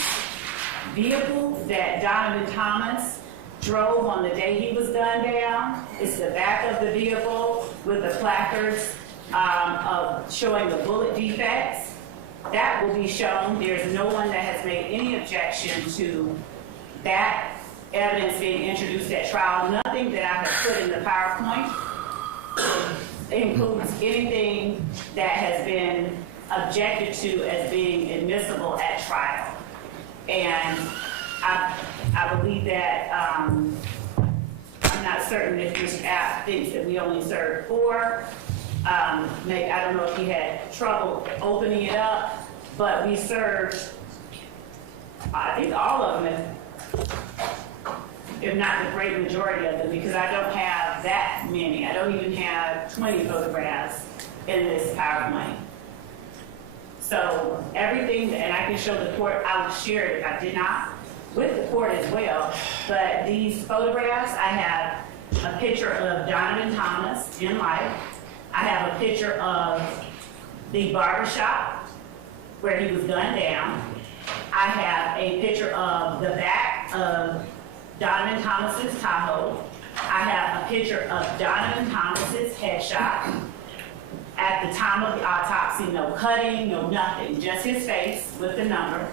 vehicle that Donovan Thomas drove on the day he was gunned down. It's the back of the vehicle with the placards of showing the bullet defects. That will be shown. There's no one that has made any objection to that evidence being introduced at trial. Nothing that I have put in the PowerPoint includes anything that has been objected to as being admissible at trial. And I believe that, I'm not certain if Mr. App thinks that we only served 4. Maybe, I don't know if he had trouble opening it up, but we served, I think all of them, if not the great majority of them, because I don't have that many. I don't even have 20 photographs in this PowerPoint. So everything, and I can show the court, I would share it if I did not, with the court as well. But these photographs, I have a picture of Donovan Thomas in life. I have a picture of the barbershop where he was gunned down. I have a picture of the back of Donovan Thomas's Tahoe. I have a picture of Donovan Thomas's headshot. At the time of the autopsy, no cutting, no nothing, just his face with the number.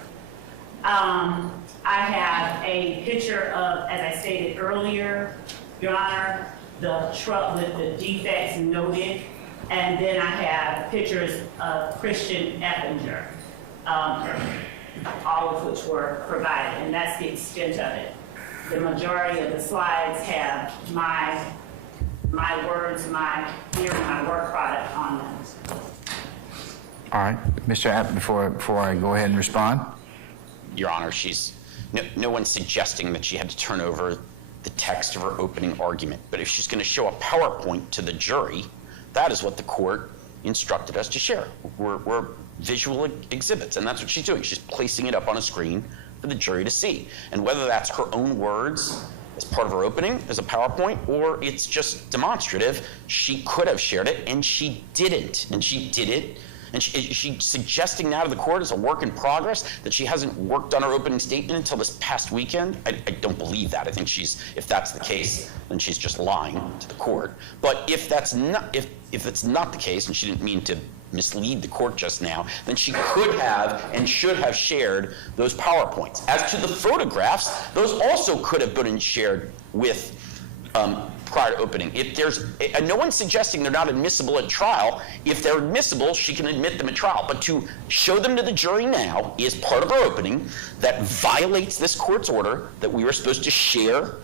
I have a picture of, as I stated earlier, Your Honor, the truck with the defects noted. And then I have pictures of Christian Eppinger, all of which were provided, and that's the extent of it. The majority of the slides have my words, my theory, my work product on them. All right, Mr. App, before I go ahead and respond. Your Honor, no one's suggesting that she had to turn over the text of her opening argument. But if she's going to show a PowerPoint to the jury, that is what the court instructed us to share. We're visual exhibits, and that's what she's doing. She's placing it up on a screen for the jury to see. And whether that's her own words as part of her opening as a PowerPoint, or it's just demonstrative. She could have shared it, and she didn't, and she did it. And she's suggesting now to the court as a work in progress that she hasn't worked on her opening statement until this past weekend. I don't believe that. I think if that's the case, then she's just lying to the court. But if that's not the case, and she didn't mean to mislead the court just now, then she could have and should have shared those PowerPoints. As to the photographs, those also could have been shared with prior to opening. If there's, and no one's suggesting they're not admissible at trial. If they're admissible, she can admit them at trial. But to show them to the jury now is part of our opening that violates this court's order that we were supposed to share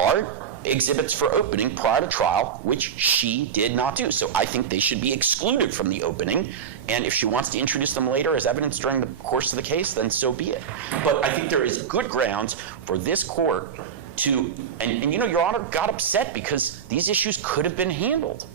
our exhibits for opening prior to trial, which she did not do. So I think they should be excluded from the opening. And if she wants to introduce them later as evidence during the course of the case, then so be it. But I think there is good grounds for this court to, and you know, Your Honor got upset because these issues could have been handled.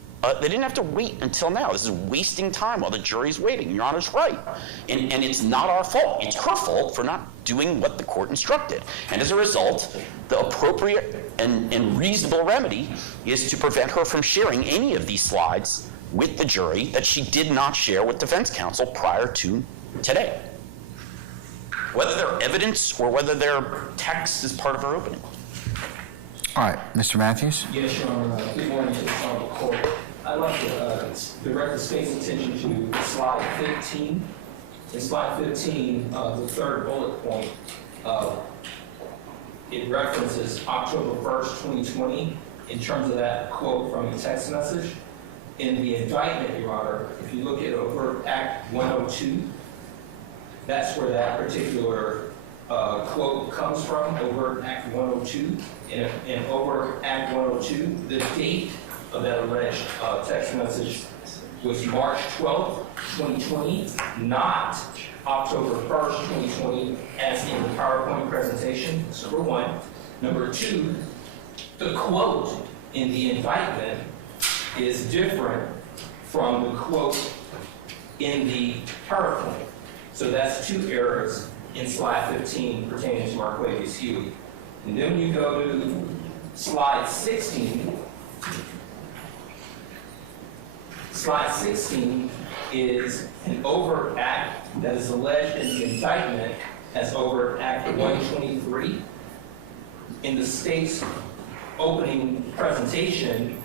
They didn't have to wait until now. This is wasting time while the jury's waiting. Your Honor's right. And it's not our fault. It's her fault for not doing what the court instructed. And as a result, the appropriate and reasonable remedy is to prevent her from sharing any of these slides with the jury that she did not share with defense counsel prior to today. Whether they're evidence or whether they're text is part of her opening. All right, Mr. Matthews? Yes, Your Honor. Good morning to the Honorable Court. I'd like to direct the state's attention to slide 15. In slide 15, the third bullet point, it references October 1st, 2020, in terms of that quote from the text message. In the indictment, Your Honor, if you look at Overt Act 102, that's where that particular quote comes from, Overt Act 102. In Overt Act 102, the date of that alleged text message was March 12th, 2020, not October 1st, 2020, as in the PowerPoint presentation. That's number one. Number two, the quote in the indictment is different from the quote in the PowerPoint. So that's two errors in slide 15 pertaining to Marquavius Huey. And then when you go to slide 16, slide 16 is an overt act that is alleged in the indictment as Overt Act 123. In the state's opening presentation,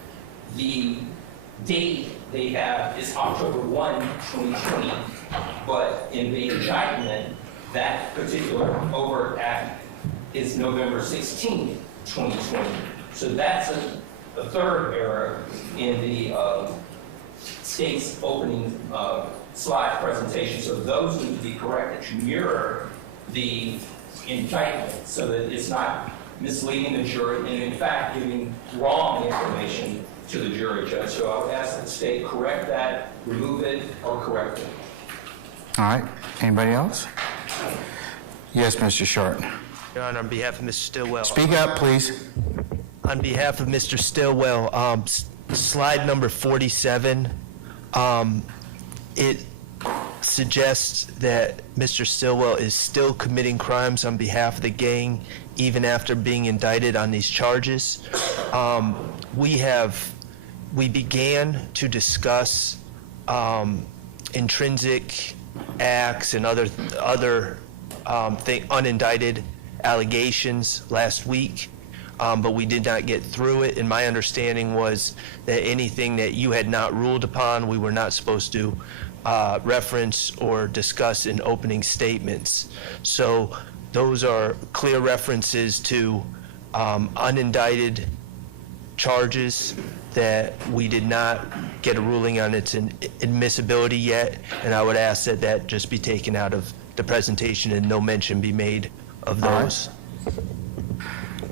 the date they have is October 1, 2020, but in the indictment, that particular overt act is November 16, 2020. So that's a third error in the state's opening slide presentation. So those need to be corrected to mirror the indictment so that it's not misleading the jury and in fact giving wrong information to the jury, Judge. So I would ask that the state correct that, remove it, or correct it. All right. Anybody else? Yes, Mr. Short. Your Honor, on behalf of Mr. Stillwell. Speak up, please. On behalf of Mr. Stillwell, slide number 47, it suggests that Mr. Stillwell is still committing crimes on behalf of the gang even after being indicted on these charges. We began to discuss intrinsic acts and other unindicted allegations last week, but we did not get through it. And my understanding was that anything that you had not ruled upon, we were not supposed to reference or discuss in opening statements. So those are clear references to unindicted charges that we did not get a ruling on its admissibility yet, and I would ask that that just be taken out of the presentation and no mention be made of those.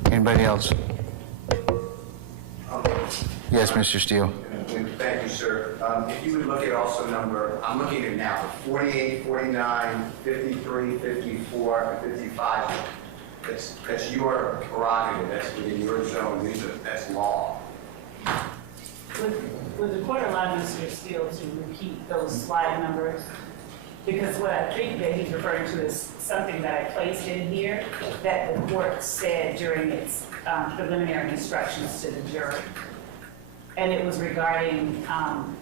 Anybody else? Yes, Mr. Steele. Thank you, sir. If you would look at also number, I'm looking at it now, 48, 49, 53, 54, and 55. That's your prerogative. That's within your zone. That's law. Would the court allow Mr. Steele to repeat those slide numbers? Because what I think that he's referring to is something that I placed in here that the court said during its preliminary instructions to the jury. And it was regarding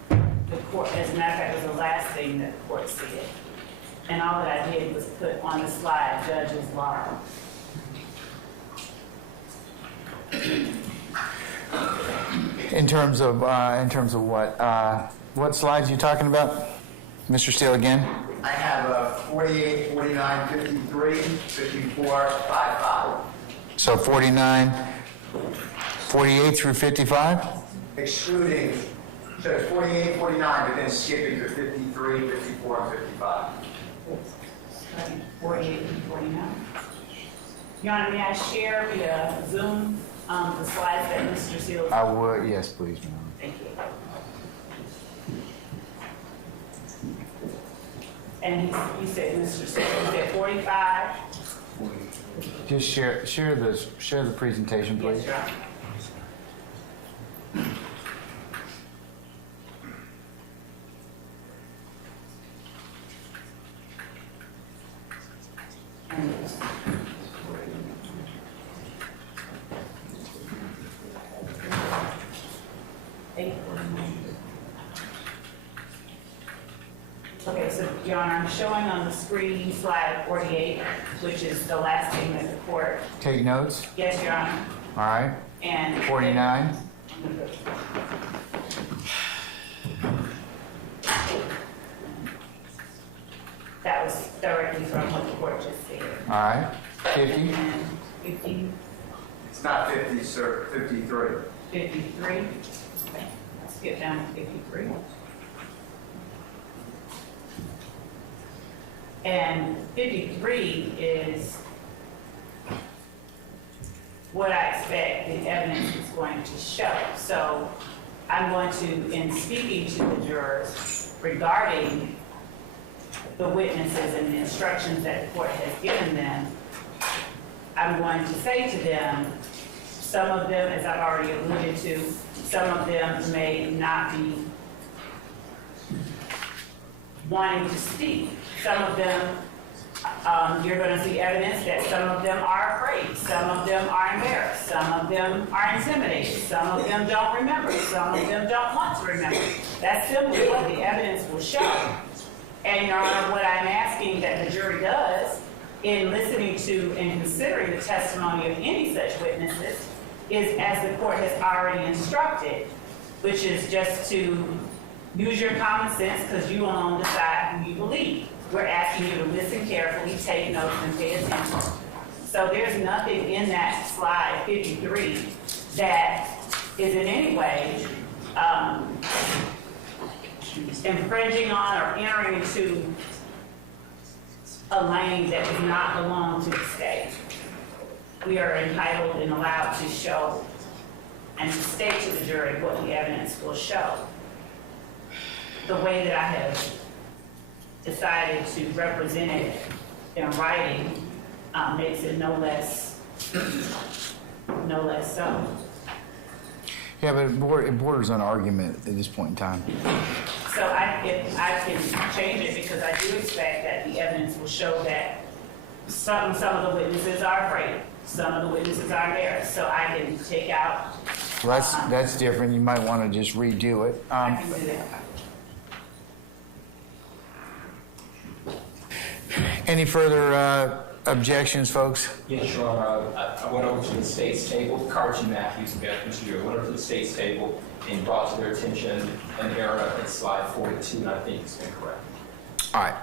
the court, as a matter of fact, it was the last thing that the court said. And all that I did was put on the slide, judge's law. In terms of what slides you talking about? Mr. Steele again? I have 48, 49, 53, 54, 55. So 49, 48 through 55? Excluding, so it's 48, 49, but then skipping to 53, 54, and 55. 48 and 49. Your Honor, may I share via Zoom the slides that Mr. Seals? I would, yes, please, ma'am. Thank you. And you said, Mr. Seals, you said 45? Just share the presentation, please. Yes, Your Honor. Okay, so Your Honor, I'm showing on the screen slide 48, which is the last thing that the court. Take notes. Yes, Your Honor. All right. And 49. That was directly from what the court just said. All right. 50. And 50. It's not 50, sir, 53. 53. Okay, let's get down to 53. And 53 is what I expect the evidence is going to show. So I'm going to, in speaking to the jurors regarding the witnesses and the instructions that the court has given them, I'm going to say to them, some of them, as I've already alluded to, some of them may not be wanting to speak. Some of them, you're going to see evidence that some of them are afraid. Some of them are embarrassed. Some of them are intimidated. Some of them don't remember. Some of them don't want to remember. That's simply what the evidence will show. And Your Honor, what I'm asking that the jury does in listening to and considering the testimony of any such witnesses is as the court has already instructed, which is just to use your common sense because you alone decide who you believe. We're asking you to listen carefully, take notes, and pay attention. So there's nothing in that slide 53 that is in any way infringing on or entering into a lane that does not belong to the state. We are entitled and allowed to show and to state to the jury what the evidence will show. The way that I have decided to represent it in writing makes it no less so. Yeah, but it borders on argument at this point in time. So I can change it because I do expect that the evidence will show that some of the witnesses are afraid. Some of the witnesses are embarrassed. So I can take out. Well, that's different. You might want to just redo it. I can do that. Any further objections, folks? Yes, Your Honor. I went over to the state's table, Carter Matthews, I went over to the state's table and brought to their attention an error in slide 42, and I think it's incorrect. All right.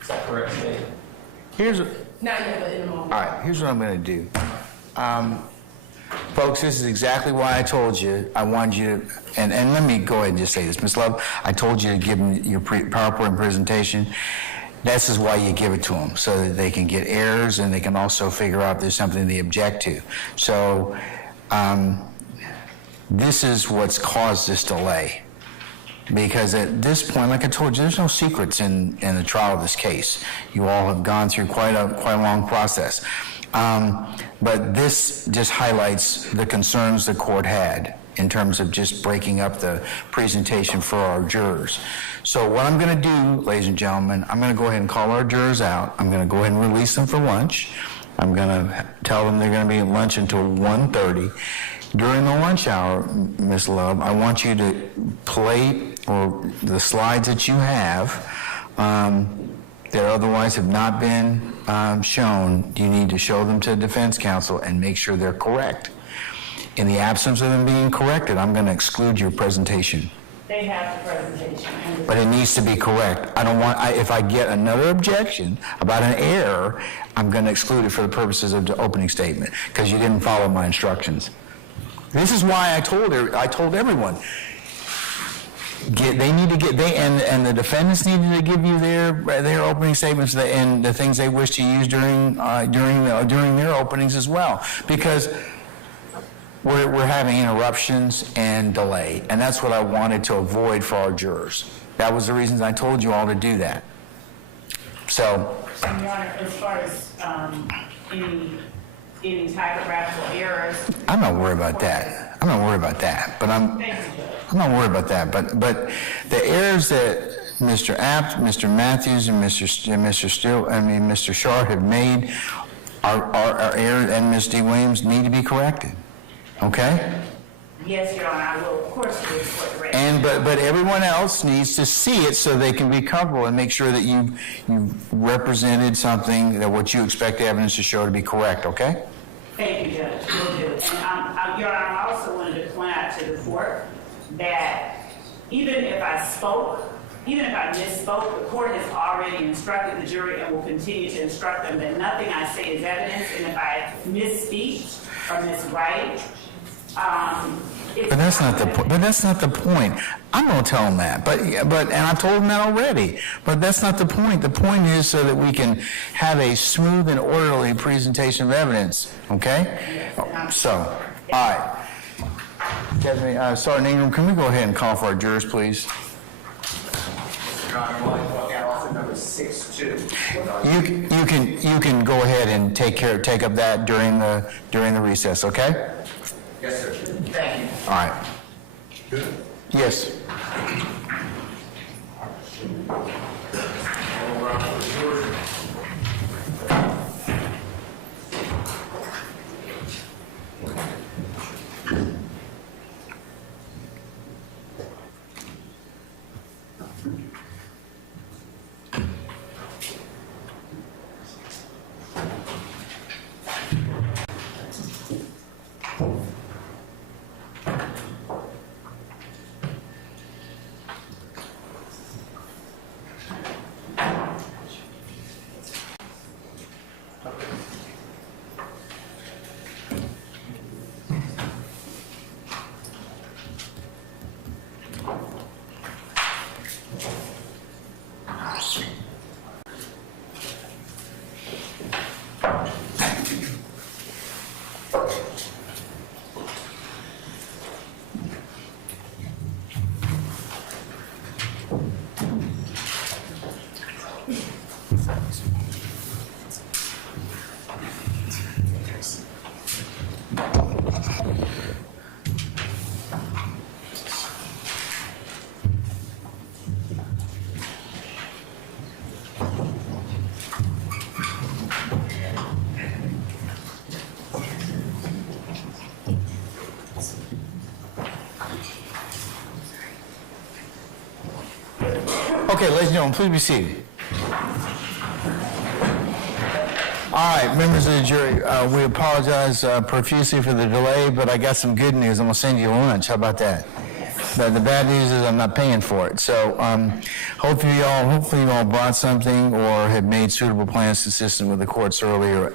Is that correct, State? Here's Not yet, but in a moment. all right. Here's what I'm going to do. Folks, this is exactly why I told you I wanted you to, and let me go ahead and just say this. Ms. Love, I told you to give them your PowerPoint presentation. This is why you give it to them, so that they can get errors and they can also figure out if there's something they object to. So this is what's caused this delay. Because at this point, like I told you, there's no secrets in the trial of this case. You all have gone through quite a long process. But this just highlights the concerns the court had in terms of just breaking up the presentation for our jurors. So what I'm going to do, ladies and gentlemen, I'm going to go ahead and call our jurors out. I'm going to go ahead and release them for lunch. I'm going to tell them they're going to be at lunch until 1:30. During the lunch hour, Ms. Love, I want you to play or the slides that you have that otherwise have not been shown. You need to show them to the defense counsel and make sure they're correct. In the absence of them being corrected, I'm going to exclude your presentation. They have the presentation. But it needs to be correct. I don't want, if I get another objection about an error, I'm going to exclude it for the purposes of the opening statement because you didn't follow my instructions. This is why I told everyone, they need to get, and the defendants needed to give you their opening statements and the things they wish to use during their openings as well, because we're having interruptions and delay, and that's what I wanted to avoid for our jurors. That was the reasons I told you all to do that. So, Your Honor, as far as any typographical errors. I'm not worried about that. I'm not worried about that. But I'm not worried about that. But the errors that Mr. Apt, Mr. Matthews, and Mr. Shar have made are errors, and Ms. D. Williams need to be corrected. Okay? Yes, Your Honor, I will, of course, do it for the record. But everyone else needs to see it so they can be comfortable and make sure that you've represented something that what you expect the evidence to show to be correct, okay? Thank you, Judge. Will do. And Your Honor, I also wanted to point out to the court that even if I misspoke, the court has already instructed the jury and will continue to instruct them that nothing I say is evidence, and if I misspeak or miswrite, But that's not the point. I'm going to tell them that. And I told them that already. But that's not the point. The point is so that we can have a smooth and orderly presentation of evidence. Okay? So, all right. Sergeant Ingram, can we go ahead and call for our jurors, please? Your Honor, will I call down officer number 6-2? You can go ahead and take up that during the recess. Okay? Yes, sir. Thank you. All right. Good. Yes. Okay, ladies and gentlemen, please be seated. All right, members of the jury, we apologize profusely for the delay, but I got some good news. I'm going to send you lunch. How about that? But the bad news is I'm not paying for it. So hopefully you all brought something or have made suitable plans consistent with the court's earlier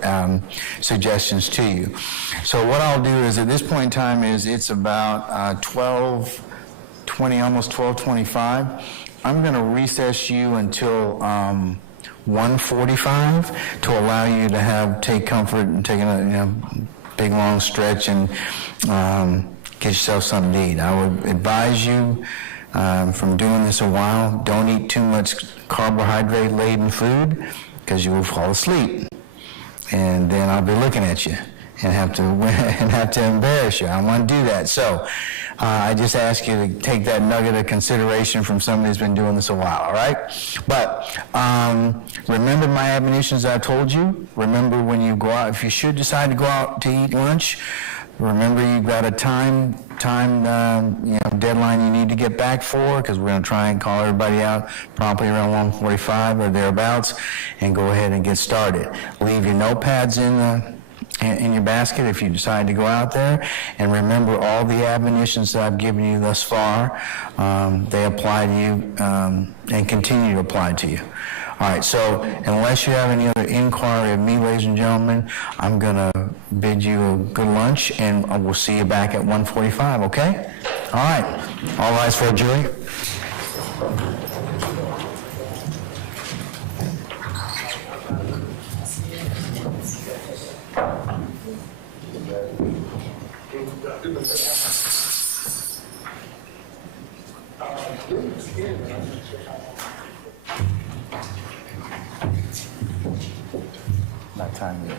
suggestions to you. So what I'll do is at this point in time it's about 12:20, almost 12:25. I'm going to recess you until 1:45 to allow you to take comfort and take a big long stretch and get yourself something to eat. I would advise you from doing this a while, don't eat too much carbohydrate-laden food because you will fall asleep. And then I'll be looking at you. have to embarrass you. I don't want to do that. So I just ask you to take that nugget of consideration from somebody who's been doing this a while, all right? But remember my admonitions I told you. Remember when you go out, if you should decide to go out to eat lunch, remember you've got a time deadline you need to get back for, because we're going to try and call everybody out promptly around 1:45 or thereabouts, and go ahead and get started. Leave your notepads in your basket if you decide to go out there, and remember all the admonitions that I've given you thus far. They apply to you and continue to apply to you. All right, so unless you have any other inquiry of me, ladies and gentlemen, I'm going to bid you a good lunch, and we'll see you back at 1:45, okay? All right, all rise for a jury. Not time yet.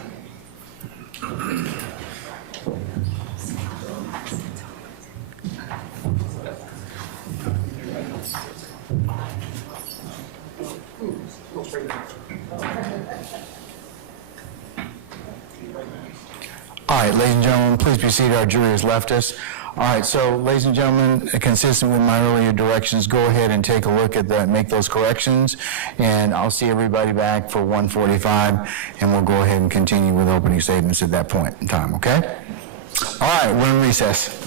All right, ladies and gentlemen, please be seated. Our jury has left us. All right, so ladies and gentlemen, consistent with my earlier directions, go ahead and take a look at that, make those corrections, and I'll see everybody back for 1:45, and we'll go ahead and continue with opening statements at that point in time, okay? All right, we're in recess.